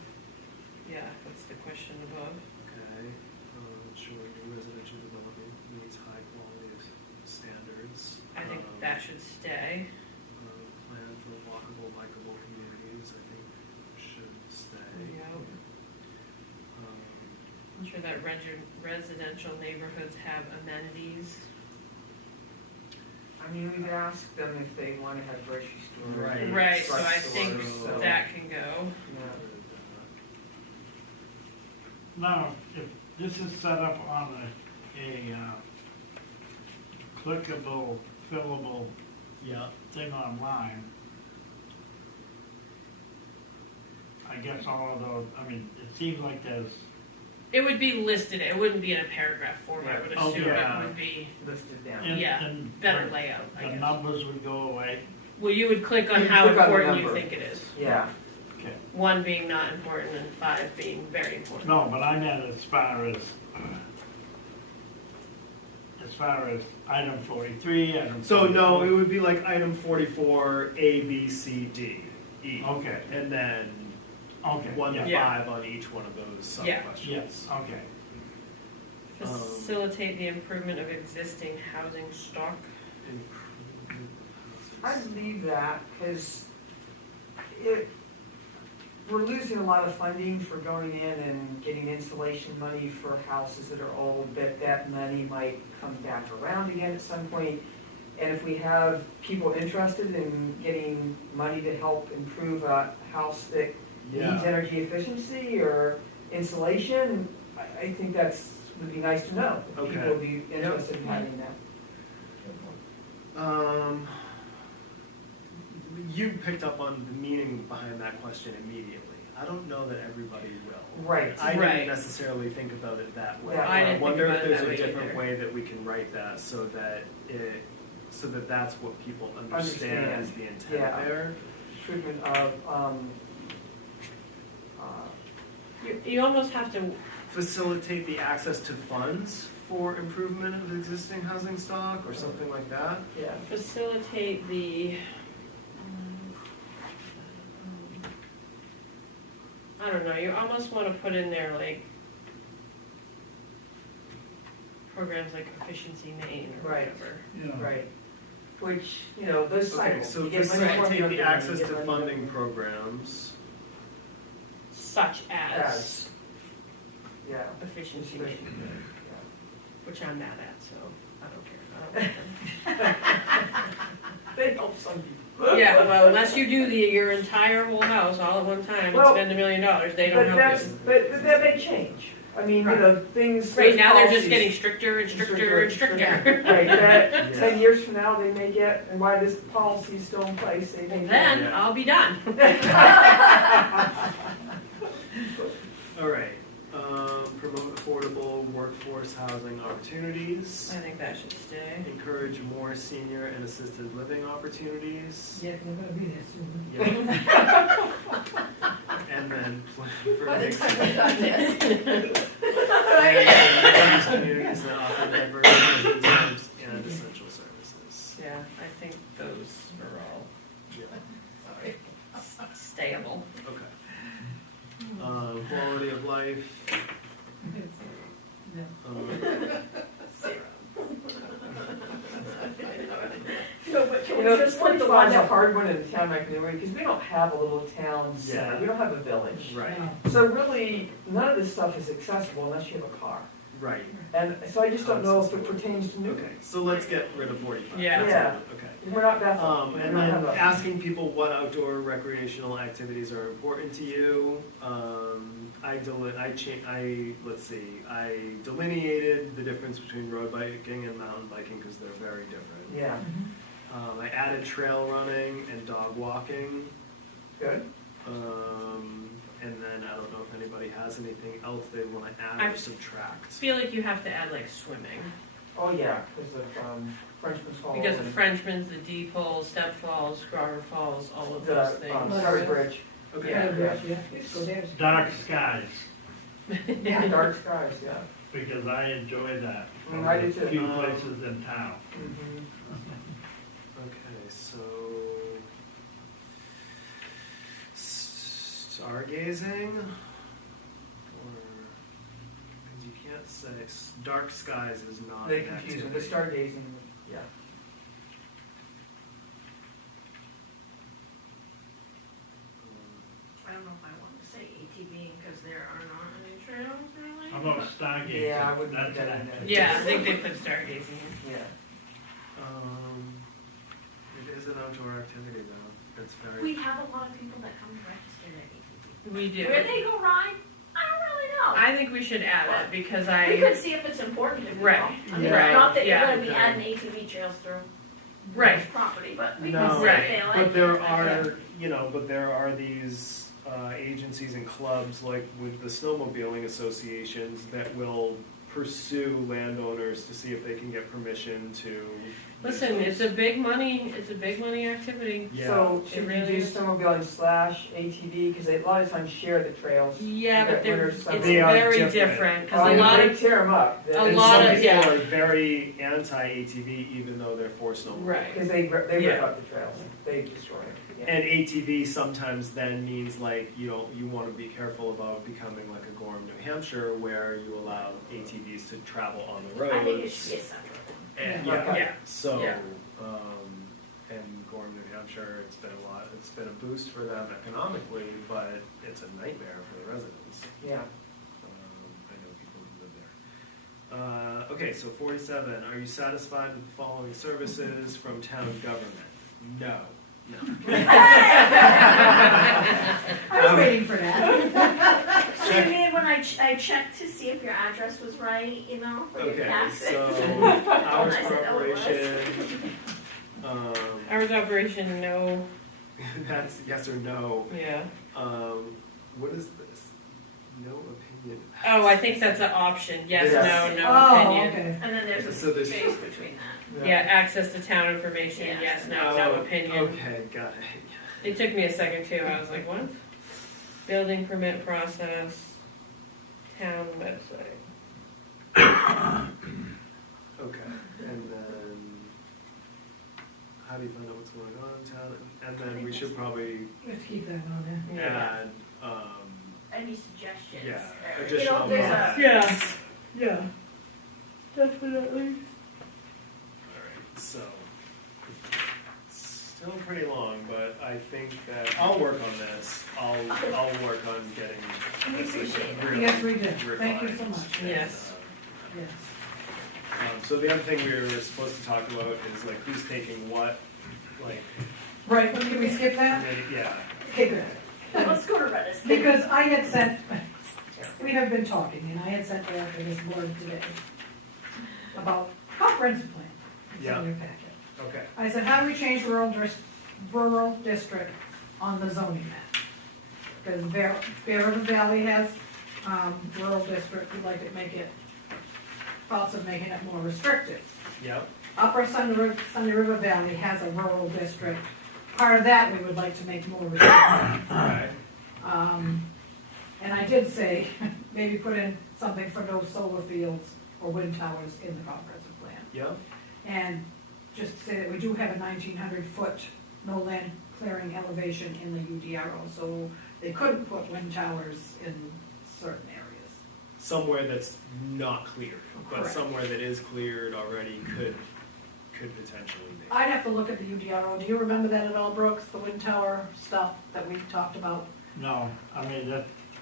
yeah, that's the question above. Okay, ensuring new residential development meets high quality standards. I think that should stay. Plan for walkable, bikeable communities, I think should stay. Yep. Um, Ensure that residential neighborhoods have amenities. I mean, we've asked them if they want to have grocery stores. Right. Right, so I drugstores, think so, that can go. yeah. Now, if this is set up on a clickable, fillable Yeah. thing online, I guess all of those, I mean, it seems like there's, It would be listed, it wouldn't be in a paragraph form, I would Oh, assume yeah. it would be Listed down. and, Yeah, and better layout, I the guess. numbers would go away. Well, you would click on You how click on the important you number. think it is. Yeah, Okay. 1 being not important and 5 being very important. No, but I meant as far as item 43, item. So no, 44. it would be like item 44, A, B, C, D, E. Okay, And then okay. 1 to Yeah. 5 on each one of those Yeah. sub-questions. Yes, okay. Facilitate the improvement of existing housing stock. Improvement I'd houses. leave that, because we're losing a lot of funding for going in and getting installation money for houses that are old, but that money might come back around again at some point. And if we have people interested in getting money to help improve a house that needs Yeah. energy efficiency or insulation, I think would be nice to know. If Okay. people would be interested in having that. You picked up on the meaning behind that question immediately. I don't know that everybody will. Right. I Right. didn't necessarily think about it that way. Yeah. I didn't think wonder about if it there's that a way different either. way that we can write that so that that's what people understand Understand. as the intent Yeah. there. Treatment of, You almost have to, Facilitate the access to funds for improvement of existing housing stock or something like that. yeah. facilitate the, I don't know, you almost want to put in there like programs like Efficiency Maine or Right. whatever. Yeah. Right, which, those Okay, cycles. so you get money for them, facilitate the you access get to money funding programs. Such as As, yeah. Efficiency Efficiency Maine, Maine, which I'm mad at, so I don't care. I don't want them. They help some people. Yeah, well, unless you do your entire whole house all at one time and Well, spend $1 million, they don't But help that's, you. but that may change. I mean, things. Right now, they're just policies- getting stricter and stricter and stricter. Right, that, Yeah. 10 years from now, they may get, and why this policy is still in place, they may. And then Yeah. I'll be done. All right. Promote affordable workforce housing opportunities. I think that should stay. Encourage more senior and assisted living opportunities. Yeah, they're gonna be there soon. Yeah. And then plan for mixed communities that offer diverse programs and essential services. Yeah, I think those are all Yeah. stayable. Okay. Quality of life. But can we just put the one's a hard one in a town like Newry, because we don't have a little town center, Yeah. we don't have a village. Right. So really, none of this stuff is accessible unless you have a car. Right. And so I just don't know if it pertains to Newry. Okay. So let's get rid of 45. Yeah. That's Yeah. all. Okay. We're not Bethel. We And don't then have a- asking people what outdoor recreational activities are important to you. I delineated the difference between road biking and mountain biking because they're very different. Yeah, I added trail running and dog walking. good. And then I don't know if anybody has anything else they want to add I or subtract. feel like you have to add like swimming. Oh, yeah, because of Frenchman's Hall. Because the and Frenchman's, the deep holes, step falls, Scrogger Falls, all of the those things. Surrey Bridge. Okay. Yeah. So there's. Dark skies, Yeah, dark skies, yeah. because I enjoy that. I do too. A few places in town. Mhm. Okay, so stargazing, or because you can't say dark skies is not They an confuse them, activity. the stargazing, yeah. I don't know if I want to say ATVing because there are not any trails really. How about stargazing? Yeah, I wouldn't That's put that an in there. activity. Yeah, I think they put stargazing in. Yeah. It is an outdoor activity though. It's We very. have a lot of people that come to register at ATV. We do. Where they go ride, I don't really know. I think we should add it because We could see if it's important if we Right. know. I mean, Yeah. not that you're Yeah. gonna be adding ATV trails through Right. this property, but we No, can see if they like it. but there are, but there are these agencies and clubs, like with the snowmobiling associations, that will pursue landowners to see if they can get permission to. Listen, it's a big money activity. Yeah. So should It we really do is. snowmobiling / ATV, because they a lot of times share the trails. Yeah, but Winter, it's summer. They are very different. different, cause Oh, a lot they of, tear them up. a And lot some of- people yeah. are very anti-ATV, even though they're for snowmobile. right, Because they rip Yeah. up the trails, they destroy it. Yeah. And ATV sometimes then means like, you want to be careful about becoming like a Gorham, New Hampshire, where you allow ATVs to travel on the roads. I think it should be a separate one. And, Yeah. yeah, so, Yeah. and Gorham, New Hampshire, it's been a boost for them economically, but it's a nightmare for the residents. Yeah. I know people who live there. Okay, so 47, are you satisfied with the following services from town government? No. No. I was waiting for that. So you mean when I checked to see if your address was right, for your Okay, taxes? so hours I per said, oh, it was. operation. hours of operation, no, That's yes or no. yeah. What is this? No opinion. Oh, I think that's an option, yes, Yes. no Oh, opinion. okay. And then there's a So there's- space between that. Yeah, access to town information, Yes. yes, no Oh, opinion. Okay, got it. It took me a second too, I was like, what? Building permit process, town website. Okay, and then how do you find out what's going on in town? And then we should probably We have to keep that on there. Yeah. add, Any suggestions? Yeah, Or, additional there's comments. Yeah, definitely. Alright, so, it's still pretty long, but I think that, I'll work on this. I'll work on getting We this appreciate that. really Yes, we did. Thank you so refined. much. And, Yes. Yes. So the other thing we were supposed to talk about is like who's taking what, like, Right, well, can we skip that? yeah. Okay, good. Let's go to Redis. Because I had sent, we have been talking, and I had sent out to this board today about comprehensive plan. It's Yeah. in your packet. Okay. I said, how do we change rural district on the zoning map? Because Bear River Valley has, rural district, we'd like to make it, thoughts of making it more restrictive. Yep. Upper Sunday River Valley has a rural district. Part of that we would like to make more restrictive. Right. And I did say, maybe put in something for no solar fields or wind towers in the comprehensive plan. Yep. And just say that we do have a 1,900-foot no land clearing elevation in the UDRO, so they couldn't put wind towers in certain areas. Somewhere that's not cleared, but Correct. somewhere that is cleared already could potentially be. I'd have to look at the UDRO. Do you remember that at all, Brooks, the wind tower stuff that we talked about? No, I mean,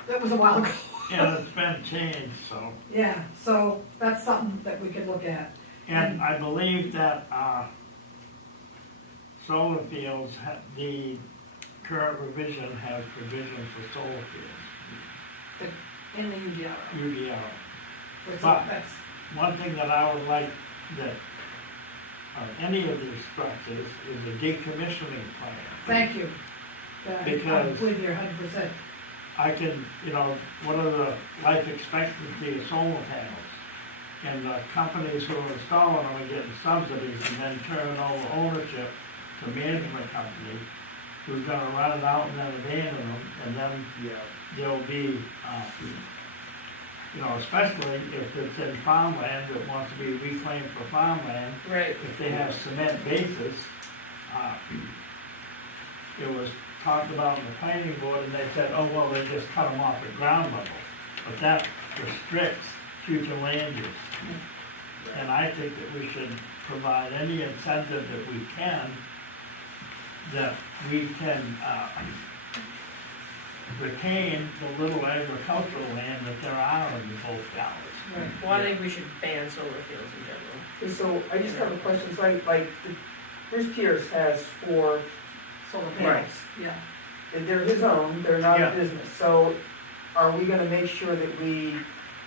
That was a while ago. it's been changed, so. Yeah, so that's something that we could look at. And I believe that, solar fields, the current revision has provision for solar fields, In the UDRO. UDR. Which But- that's, One thing that I would like that, any of these structures is a decommissioning plan. thank you. I'm Because- with you 100%. I can, what are the life expectancy of solar panels? And the companies who are installing them are getting subsidies and then turning over ownership to management companies who's gonna run it out and then abandon them, and then Yeah. there'll be, especially if it's in farmland that wants to be reclaimed for farmland, Right, if they have cement bases, it was talked about in the planning board, and they said, oh, well, they just cut them off at ground level. But that restricts future land use. And I think that we should provide any incentive that we can, retain the little agricultural land that there are in the both valleys. well, I think we should ban solar fields in general. Okay, so I just have a question, so like, Bruce Pierce has 4 solar panels. Yeah. They're his own, they're not Yeah. a business, so are we gonna make sure that we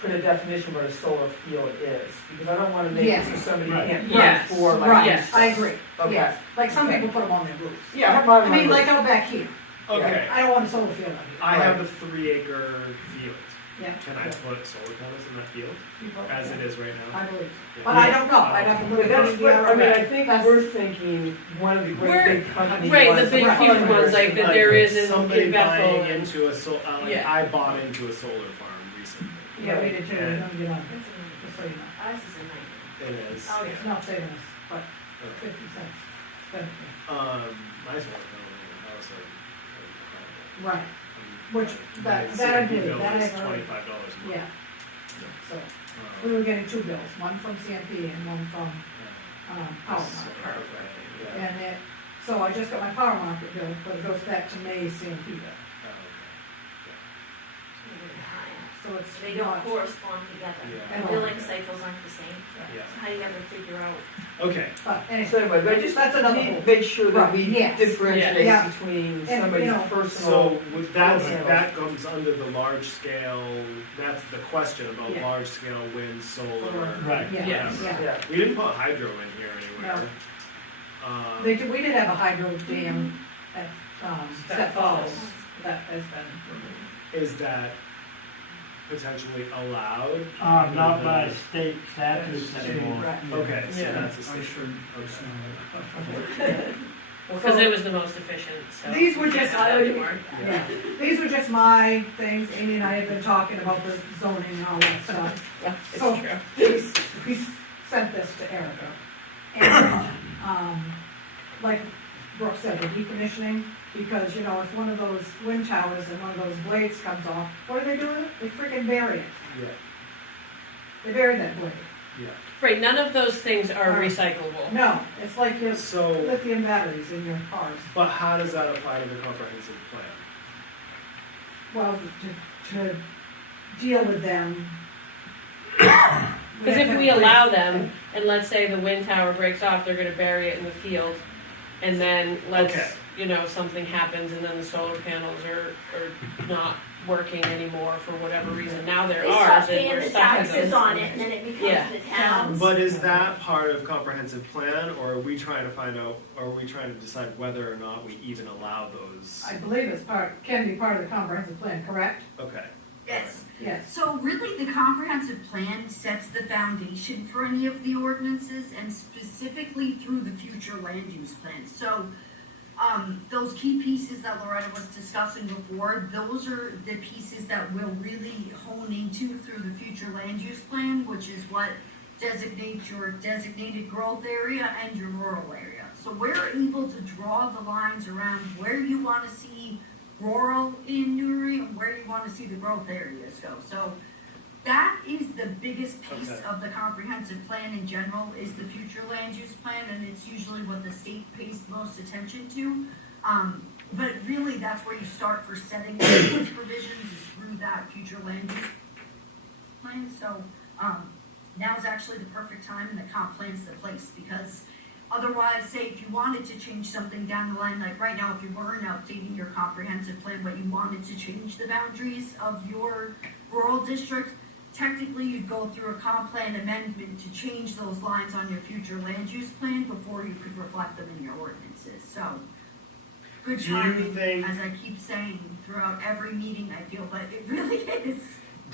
put a definition what a solar field is? Because I don't wanna make it so somebody Right. can't Yes. run for like. Right, Yes. I agree, Okay. yes, like some Okay. people put them on their roofs. Yeah, I have mine on I my mean, like roof. out back here, Okay, I don't want a solar field out here. I have a 3-acre field. Yeah. Can I put solar panels in that field People- as it is right now? I believe, Yeah. but I don't know, I'd have to look But at that's those. what, I mean, I think That's- we're thinking one of the great We're- big companies. right, the ones big that huge are ones like that like there is in Somebody Bethel buying and- into a like Yeah. I bought into a solar farm recently. Yeah, we did too, Yeah. no, you know, It's just so you know. Ours is a nightmare. It is. Oh, It's not saving us, but Okay. 50 cents. Benefit. My solar panel in the house are incredible. Right, which, My that I CMP believe, bill that I is heard. $25 a month. Yeah, so, we Um, were getting two bills, one from CMP and one from, Power so, Market. okay, yeah. And it, so I just got my Power Market bill, but it goes back to May's CMP bill, so it's They don't not, correspond together. Yeah. And billing cycles aren't the same. Yeah. So how do you ever figure out? Okay, but anyway. So anyway, but just That's another need whole- to make sure that we Right, yes. differentiate Yeah. between And, somebody's you know, personal. so with that, Okay. that comes under the large scale, that's the question about Yeah. large scale wind, solar. Right. Yeah, Yes. yeah. Yeah, We didn't put hydro in here anywhere. We did have a hydro dam at, Step Falls, that has been removed. Is that potentially allowed? Not by state statutes anymore. Right. Okay, so Yeah. that's a I state. should, Okay. Because it was the most efficient, so. These were we can't just- have that anymore. Yeah, these were just my things, Amy and I had been talking about the zoning and all that stuff. It's So- true. We sent this to Erica. And, like Brooke said, the decommissioning, because, you know, if one of those wind towers and one of those blades comes off, what are they doing? They freaking bury it. Yeah, They bury that blade. yeah. Right, none of those things are Right. recyclable. No, it's like your So, lithium batteries in your cars. but how does that apply to the comprehensive plan? Well, to deal with them. Because if we allow them, and let's say the wind tower breaks off, they're gonna bury it in the field, and then Okay. you know, something happens and then the solar panels are not working anymore for whatever reason. Now they're They ours stop and paying we're the stuck in taxes them. on it and then it becomes Yeah. the town's. But is that part of comprehensive plan, or are we trying to find out, or are we trying to decide whether or not we even allow those? I believe it's can be part of the comprehensive plan, correct? Okay. Yes. Yes. So really, the comprehensive plan sets the foundation for any of the ordinances and specifically through the future land use plan. So, those key pieces that Loretta was discussing before, those are the pieces that we'll really hone into through the future land use plan, which is what designates your designated growth area and your rural area. So we're able to draw the lines around where you wanna see rural in Newry and where you wanna see the growth areas go. So that is the biggest piece Okay. of the comprehensive plan in general, is the future land use plan, and it's usually what the state pays the most attention to. But really, that's where you start for setting those provisions, is through that future land use plan. So, now's actually the perfect time and the comp plan's the place, because otherwise, say if you wanted to change something down the line, like right now, if you weren't updating your comprehensive plan, but you wanted to change the boundaries of your rural district, technically you'd go through a comp plan amendment to change those lines on your future land use plan before you could reflect them in your ordinances, so. Good Do you timing, think- as I keep saying throughout every meeting, I feel, but it really is.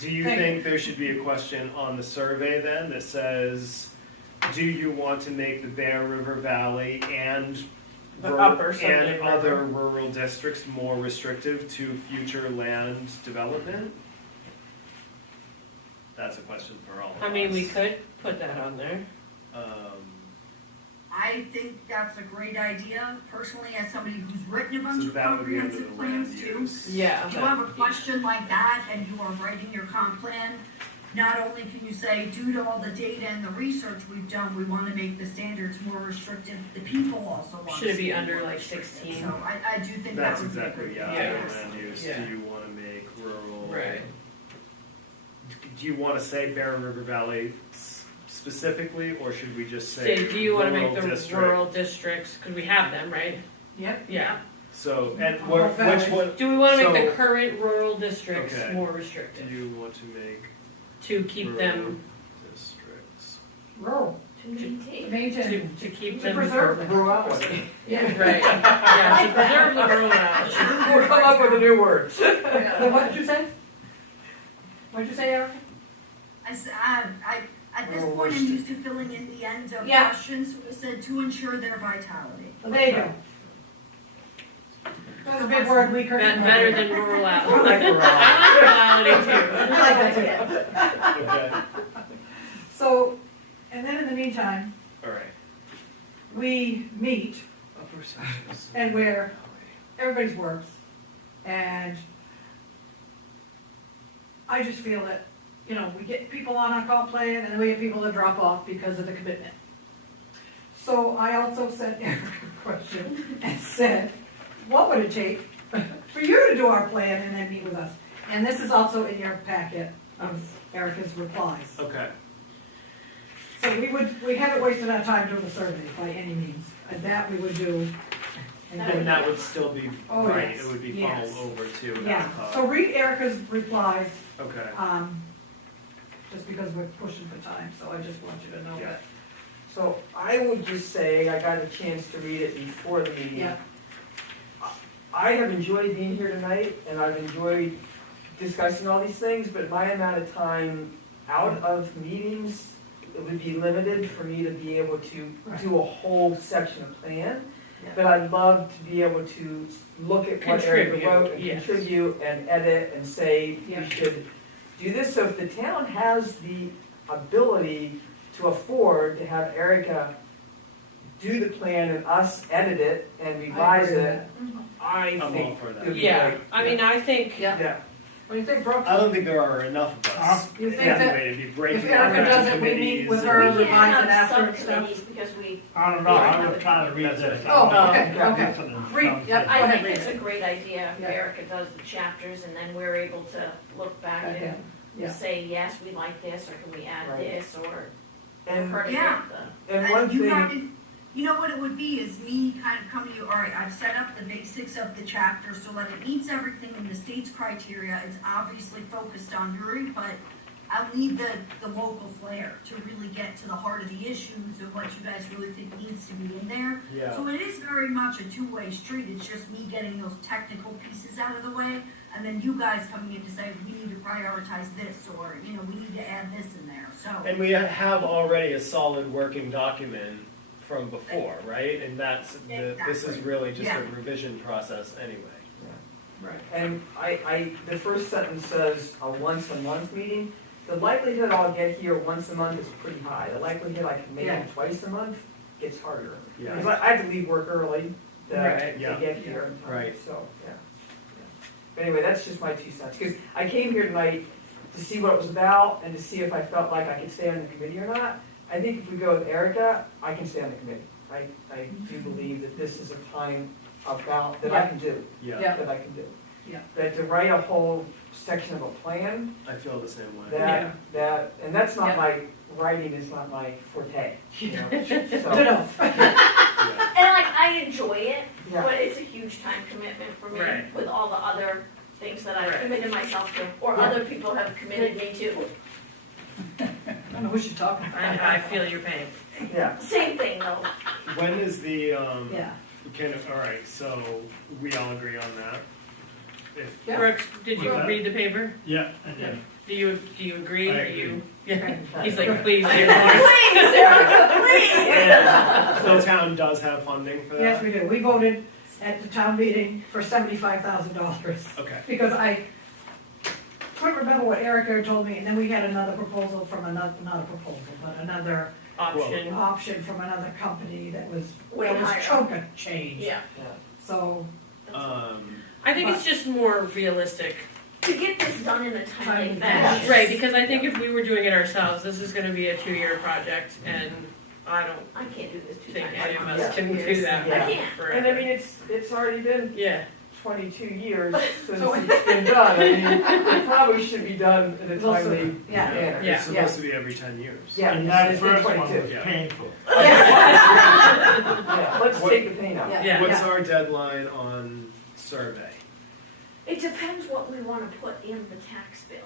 Do you Thank think there should be a question on the survey then that says, do you want to make the Bear River Valley and The upper Sunday and River. other rural districts more restrictive to future land development? That's a question for all of us. I mean, we could put that on there. I think that's a great idea, personally, as somebody who's written a bunch So of that would be under comprehensive the land plans too. use. Yeah. If you have a question like that and you are writing your comp plan, not only can you say, due to all the data and the research we've done, we wanna make the standards more restrictive, the people also want to Should it be see under, more like, restrictive. 16? So I do think that That's would be a exactly, good. yeah, Yeah. under land use, Yeah. do you wanna make rural? Right. Do you wanna say Bear River Valley specifically, or should we just say Say, do you wanna make rural the district? rural districts, because we have them, right? Yep. Yeah. So, and Oh, where, valid. which one Do we wanna make the So- current rural districts Okay. more do restrictive, you want to make to keep them, districts? Rural, To maintain. maintain, to keep to them. preserve them. Rurality. Yeah. Right, yeah, to preserve the rural. We'll come up with a new word. So what did you say? What'd you say, Erica? At this Oh, point, worst. I'm used to filling in the ends of Yeah. questions, so I said to ensure their vitality. Well, there you go. That's a big word we couldn't. Better than rural I out. like rurality. I like rurality I like that too. Okay, So, and then in the meantime, alright. we meet Upper sections. and where everybody's works. And I just feel that, you know, we get people on our comp plan and we have people that drop off because of the commitment. So I also sent Erica a question and said, what would it take for you to do our plan and then meet with us? And this is also in your packet of Erica's replies. Okay, So we haven't wasted our time doing the survey by any means. And that we would do. and that would still be, Oh, right, yes, it would be yes. funneled over to Yeah, ASPA. so read Erica's replies, Okay, just because we're pushing for time, so I just want you to know Yeah. that. So I would just say, I got a chance to read it before the meeting. Yeah, I have enjoyed being here tonight, and I've enjoyed discussing all these things, but my amount of time out of meetings, it would be limited for me to be able to do a whole section of plan. Yeah. But I'd love to be able to look at what Erica Contribute, wrote and yes. contribute and edit and say, Yeah. we should do this. So if the town has the ability to afford to have Erica do the plan and us edit it and revise agree with it, I I'm all think for that. it'd be Yeah, great. I mean, I think, yeah. Yeah. What do you think, Brooke? I don't think there are enough of us. You think Yeah. that Anyway, to be breaking if Erica up does into it, we meet committees with and- her, We revise can't it after have and stuff? subcommittees because we, I don't know, I was trying to read That's this. it. Oh, okay, okay. Listening to Read, some yep. things. I ahead, think read it's it. a great idea if Yeah. Erica does the chapters and then we're able to look back Okay. and Yeah. say, yes, we like this, or can we add Right. this, or And, her to Yeah. get the. and one You thing, guys, you know what it would be is me kind of coming to you, all right, I've set up the basics of the chapter so that it meets everything in the state's criteria. It's obviously focused on Newry, but I'll need the local flair to really get to the heart of the issues of what you guys really think needs to be in there. Yeah. So it is very much a two-way street. It's just me getting those technical pieces out of the way, and then you guys coming in to say, we need to prioritize this, or, you know, we need to add this in there, so. And we have already a solid working document from before, right? And that's, this is Exactly. really just Yeah. a revision process anyway. Right. and the first sentence says a once a month meeting. The likelihood I'll get here once a month is pretty high. The likelihood I can make Yeah. it twice a month gets harder. Yeah. Because I have to leave work early Right, to yeah. get here in time, Right. so, yeah. But anyway, that's just my 2 cents, because I came here tonight to see what it was about and to see if I felt like I could stay on the committee or not. I think if we go with Erica, I can stay on the committee. I do believe that this is a time about, that I can do, Yeah, Yeah. that I can do. Yeah. But to write a whole section of a plan, I feel the same way. that, and that's not Yeah. my, writing is not my forte, you know, so. Ditto. Yeah. And like, I enjoy it, Yeah. but it's a huge time commitment for me Right. with all the other things that I've Right. committed myself to, or Yeah. other people have committed me to. I don't know who she's talking about. I feel your pain. Yeah, Same thing though. When is the, Yeah. all right, so we all agree on that? If, Yeah. Brooks, did you What's that? read the paper? Yeah, I did. Do you agree? I Are agree. you? Yeah. Okay. He's like, please, dear Lord. Please, Erica, please. and the town does have funding for that? Yes, we do. We voted at the town meeting for $75,000. Okay, Because I couldn't remember what Erica told me, and then we had another proposal from another, not a proposal, but another Option. option from another company that was, Way that was higher. chunk of change. Yeah. So, I think it's just more realistic. To get this done in a timely Timely fashion. Right, because I think if we were doing it ourselves, this is gonna be a 2-year project, and I don't I can't do this 2 think times. any of Yeah. us can do that Yeah. I can't. forever. and I mean, it's already been Yeah, 22 years since it's been done. I mean, it probably should be done in a timely Yeah. manner. Yeah. It's supposed to be every 10 years. Yeah, And that it's been first one 22. was Yeah. painful. Yeah, let's take the paint out. Yeah. What's our deadline on survey? It depends what we wanna put in the tax bill.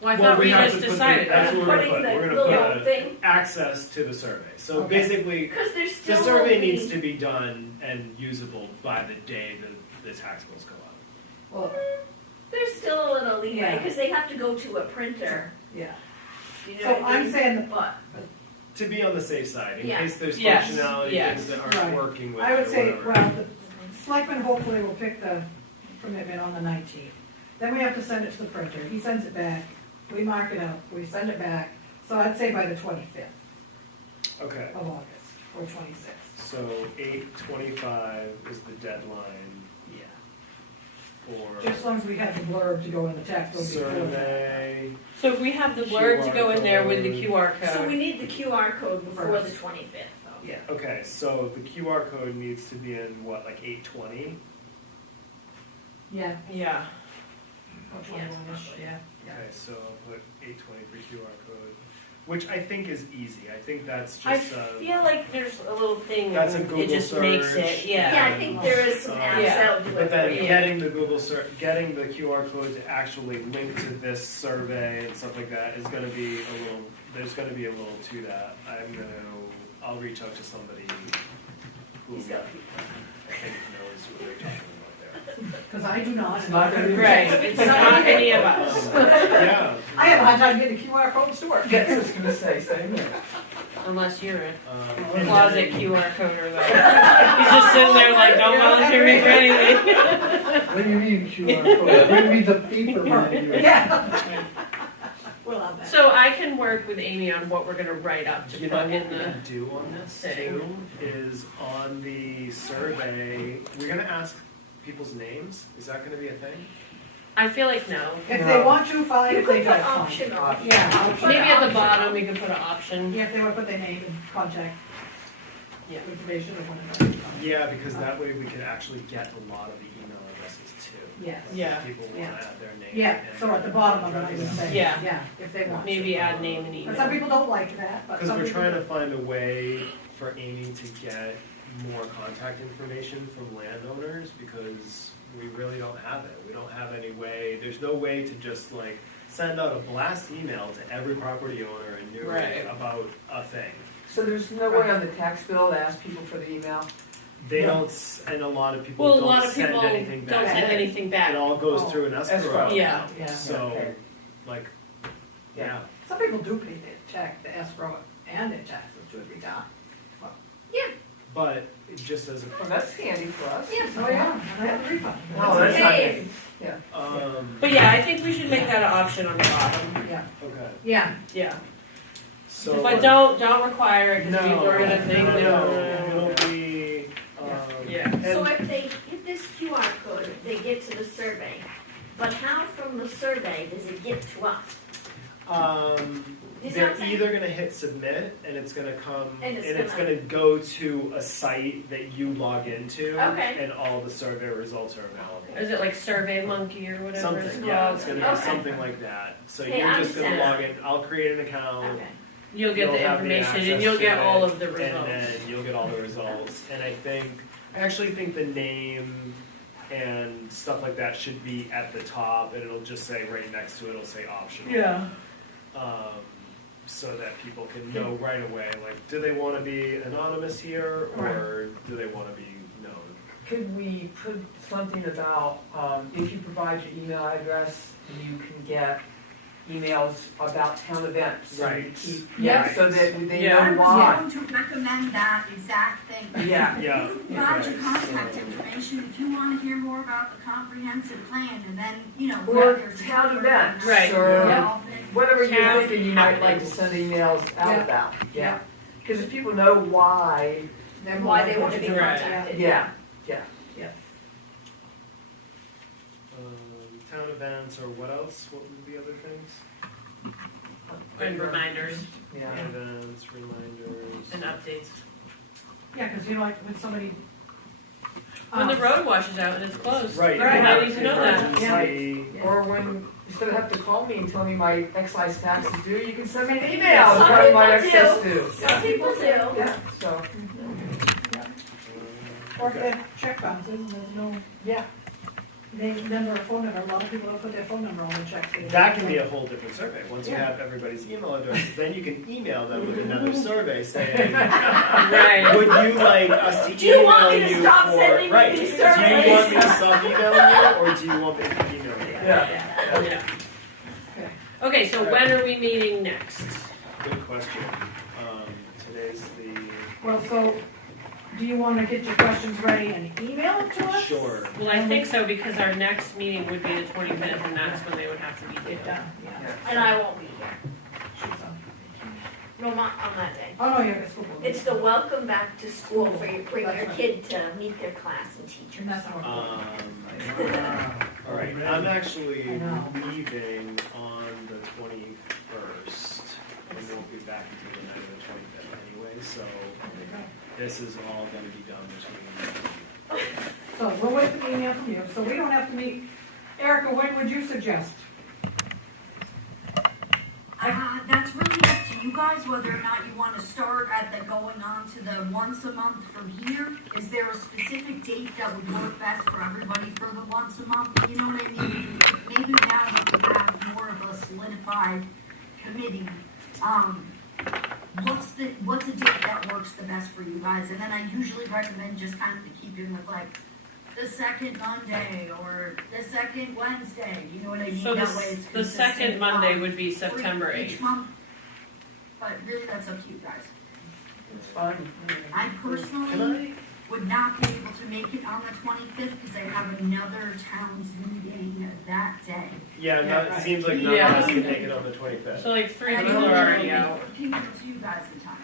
Well, I Well, thought we have just to put decided that's that. what we're Putting gonna put. the We're gonna little put thing, access to the survey. So Okay. basically, cause there's the still. survey will be- needs to be done and usable by the day the tax bills go out. Well, There's still a little leeway, Yeah. cause they have to go to a printer, yeah. you know So what I I'm mean? saying the But, To be on the safe side, in Yeah. case there's Yes. functionality, Yes. things that aren't Right. working with I it would or say, whatever. well, the selectman hopefully will pick the commitment on the 19th. Then we have to send it to the printer, he sends it back, we mark it up, we send it back, so I'd say by the 25th Okay, of August, or 26th. so 8/25 is the deadline Yeah. for Just as long as we have the blurb to go in the text, we'll be cool with that. survey. So if we have the blurb to go in there with the QR so we code. need the QR code before the First. 25th, though. Yeah, Okay, so the QR code needs to be in what, like 8/20? yeah, Yeah. or 21-ish, yeah. Yeah. Okay, so I'll put 8/20 for QR code, which I think is easy. I think that's I just feel like there's a little thing, That's a and Google it just makes search. it, Yeah, yeah. I think there is some apps Yeah. that'll do it But for then you. getting the Google search, getting the QR code to actually link to this survey and stuff like that is gonna be a little, there's gonna be a little to that. I'll reach out to somebody who I He's got think knows what they're talking about there. Because I do not. It's not gonna be- Right, it's not any of us, Yeah. I have a hard time getting the QR codes to work. Yes, I was gonna say, same here. unless you're a And closet then- QR coder though. He's just sitting there like, don't volunteer me for anything. What do you mean QR code? Bring me the paper manual. Yeah. We'll have that. So I can work with Amy on what we're gonna write up to You know put what in we're the, gonna do on this thing. too, is on the survey, we're gonna ask people's names, is that gonna be a thing? I feel like no. If they want to, fine, You if they could don't, put fine. optional. Yeah, Maybe at the bottom, we can put an option. yeah, if they want to put their name and contact Yeah. information or whatever. Yeah, because that way we can actually get a lot of the email addresses too. Yes. Like, Yeah. if people wanna add their name. Yeah, and so at the bottom of it, I would say, Yeah. yeah, if they want to. Maybe add name and But some email. people don't like that, but Because some we're people trying do. to find a way for Amy to get more contact information from landowners, because we really don't have it. We don't have any way, there's no way to just like send out a blast email to every property owner in Newry Right. about a thing. So there's no way on the tax bill to ask people for the email? They Yeah. don't, and a lot of people Well, a don't lot of send people anything don't back. send anything It back. all goes Oh, through an escrow. escrow. Yeah. Yeah. So, Okay. like, Yeah. yeah. Some people do pay their check, the escrow and their taxes 2 or 3 times. But it just as Well, that's handy for us. Yeah. Oh, yeah, and I have a refund. No, that's not Okay. handy. But yeah, I think we should make that an option on the bottom. Yeah, okay. yeah, Yeah. So. But don't require it, because No, people are gonna think, no, it'll be, Yeah. So and if they get this QR code, they get to the survey, but how from the survey does it get to us? Is they're that saying- either gonna hit submit and it's gonna come, And and it's it's gonna- gonna go to a site that you log into. Okay. And all the survey results are available. is it like Survey Monkey or whatever it's Something, yeah, it's called? gonna be Okay. something like that. So Hey, you're I'm just gonna set. log in, I'll create an account. Okay. You'll get the have information access and you'll to get it, all of the And results. then you'll get all the results, and I actually think the name and stuff like that should be at the top, and it'll just say right next to it, it'll say optional. Yeah. So that people can know right away, like, do they wanna be anonymous here, or do they wanna be known? Could we put something about, if you provide your email address, you can get emails about town events? So you Right. keep- Yeah. So that they Yeah. I know was why. going to recommend that exact thing. Yeah. Yeah. You provide okay, your contact so- information if you wanna hear more about the comprehensive plan, and then, you know, Or whether it's town covered events, Right. or Yeah. whatever you're Town thinking you might like to happenings. send emails out Yeah. about. Yeah. Because if people know why, then Why they want to be Right. contacted. yeah. Town events, or what else? What would be other things? And reminders Yeah. Events, reminders. and updates. Yeah, because you know, like when somebody When the road washes out and it's closed. Right. Right. I need to know that. Emergency. Or when, instead of having to call me and tell me my excise tax is due, you can send me an email Yeah, and some tell me my people excess do. due. Some people do. Yeah, so, Or if they have check bounces and there's no yeah. name, number, or phone number, a lot of people don't put their phone number on the check. so they That don't can be know. a whole different survey. Once you Yeah. have everybody's email addresses, then you can email them with another survey saying, Right. would you like us to Do you want email me to you stop for, sending you right, these do you want surveys? me to stop emailing you, or do you want me to email you? Yeah. Yeah. Okay. Okay, so when are we meeting next? Good question. Today's the, Well, so, do you wanna get your questions ready and email it to us? sure. Well, I think so, because our next meeting would be the 25th, and that's when they would have to be Get done. done, yeah. And I won't be here. She's on. No, not on that day. Oh, no, yeah, it's school. board. It's the welcome back to school for your, bring your kid to meet their class and teachers. And that's our. All right, I'm actually I know. leaving on the 21st, and won't be back until the night of the 25th anyway, so this is all gonna be done between. So, we'll wait for the email from you, so we don't have to meet. Erica, when would you suggest? That's really up to you guys, whether or not you wanna start at the going on to the once a month from here. Is there a specific date that would work best for everybody for the once a month? You know what I mean? Maybe now that we have more of a solidified committee, what's a date that works the best for you guys? And then I usually recommend just kind of keeping with like the second Monday or the second Wednesday, you know what I mean? So That way it's the second consistent, Monday would be for September each 8th. month. But really, that's up to you guys. It's fine. I personally would not be able to make it on the 25th because I have another town's meeting that day. Yeah, Yeah, it right. seems like none Yeah. of us can make it on the 25th. So like 3 And I people don't are know already if out. it's convenient to you guys the time.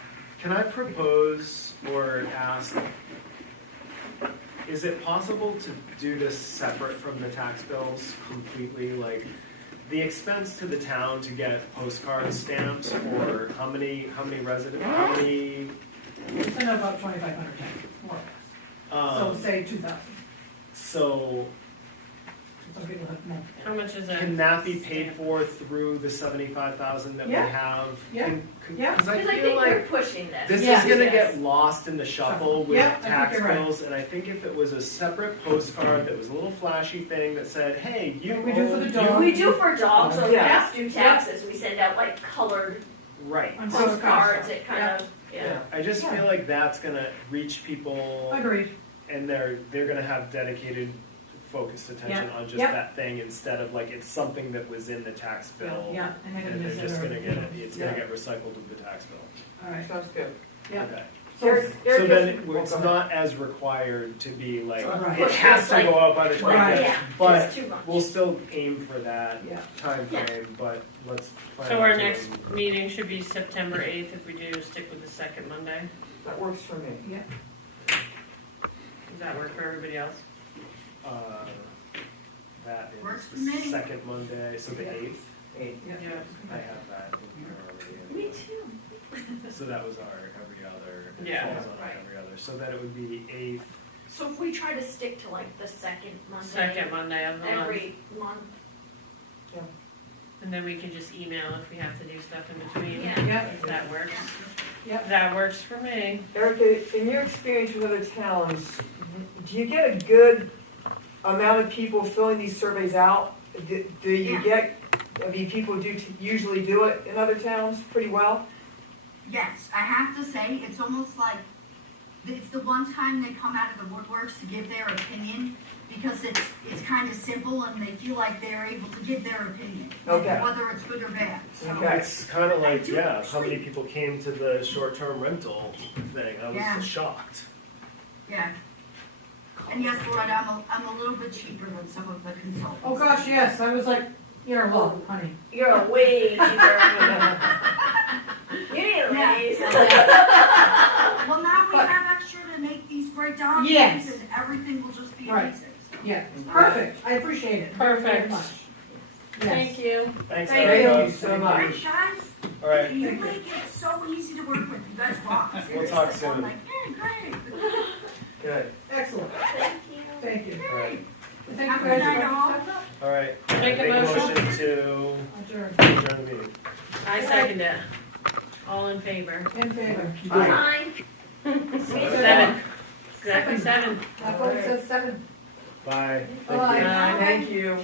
Can I propose or ask, is it possible to do this separate from the tax bills completely? Like, the expense to the town to get postcard stamps for how many residents, how many, Send out about 2,500 tickets, more or less. So say 2,000. so Some people have more. How much is it? can that be paid for through the 75,000 that we Yeah. have? Yeah. Yeah. Because I Because I feel think we're like pushing this. this Yeah. is gonna Yes. get lost in the shuffle with Yeah, I think tax you're right. bills, and I think if it was a separate postcard that was a little flashy thing that said, hey, you Like we do for the owe- dog. We do for dogs or Yeah. past due taxes, we send out like colored Right. On postcards, it kind Yeah. of, yeah. I just Yeah. feel like that's gonna reach people, Agreed. and they're gonna have dedicated, focused attention Yeah. on just Yep. that thing instead of like it's something that was in the tax bill. Yeah, and they're gonna And miss they're it just or- gonna get it, it's gonna Yeah. get recycled with the tax bill. All right, Sounds good. yeah. Okay. So, So then it's not as required to be like, Right. it has to go out by the 25th, Yeah, but it's too much. we'll still aim for that yeah, time frame, but let's plan. So our on next doing- meeting should be September 8th if we do stick with the second Monday. That works for me. yeah. Does that work for everybody else? Uh, that Works is for the me. second Monday, so the Yeah. 8th. Yeah. I have that in here already. Me anyway. too. So that was our every other, it Yeah. falls on our Right. every other, so that it would be 8th. So if we try to stick to like the second Monday. Second Monday of the month. Every month, And then we can just email if we have to do stuff in between. Yeah. Yeah. If that works. Yep. That works for me. Erica, in your experience with other towns, do you get a good amount of people filling these surveys out? Do you Yeah. get, I mean, people do usually do it in other towns pretty well? Yes, I have to say, it's almost like, it's the one time they come out of the woodworks to give their opinion, because it's kind of simple and they feel like they're able to give their opinion. Okay. Whether it's good or bad, so. Okay. It's kind of like, I do yeah, how many actually- people came to the short-term rental thing? I Yeah. was shocked. Yeah. And yes, Lord, I'm a little bit cheaper than some of the consultants. Oh, gosh, yes, I was like, you're low, honey. you're way cheaper. You need a Yeah. raise. Well, now we But- have extra to make these breakdowns, Yes. and everything will just be Right. amazing. So. Yeah, perfect, I appreciate it. very, very Perfect. much. Thank you. Thanks, Thank Erica. you so much. Great, guys. All right, You make it so easy to work with. You guys rock. We'll talk Seriously. I'm soon. like, great. Good. Excellent. Thank you. guys Night, ready to all. set up? All right. Make a motion. To Adjourn. adjourn the meeting. I second it. All in favor? In favor. Bye. 7. Exactly 7. That vote says 7. Bye. Thank you. Bye. Bye. Thank you.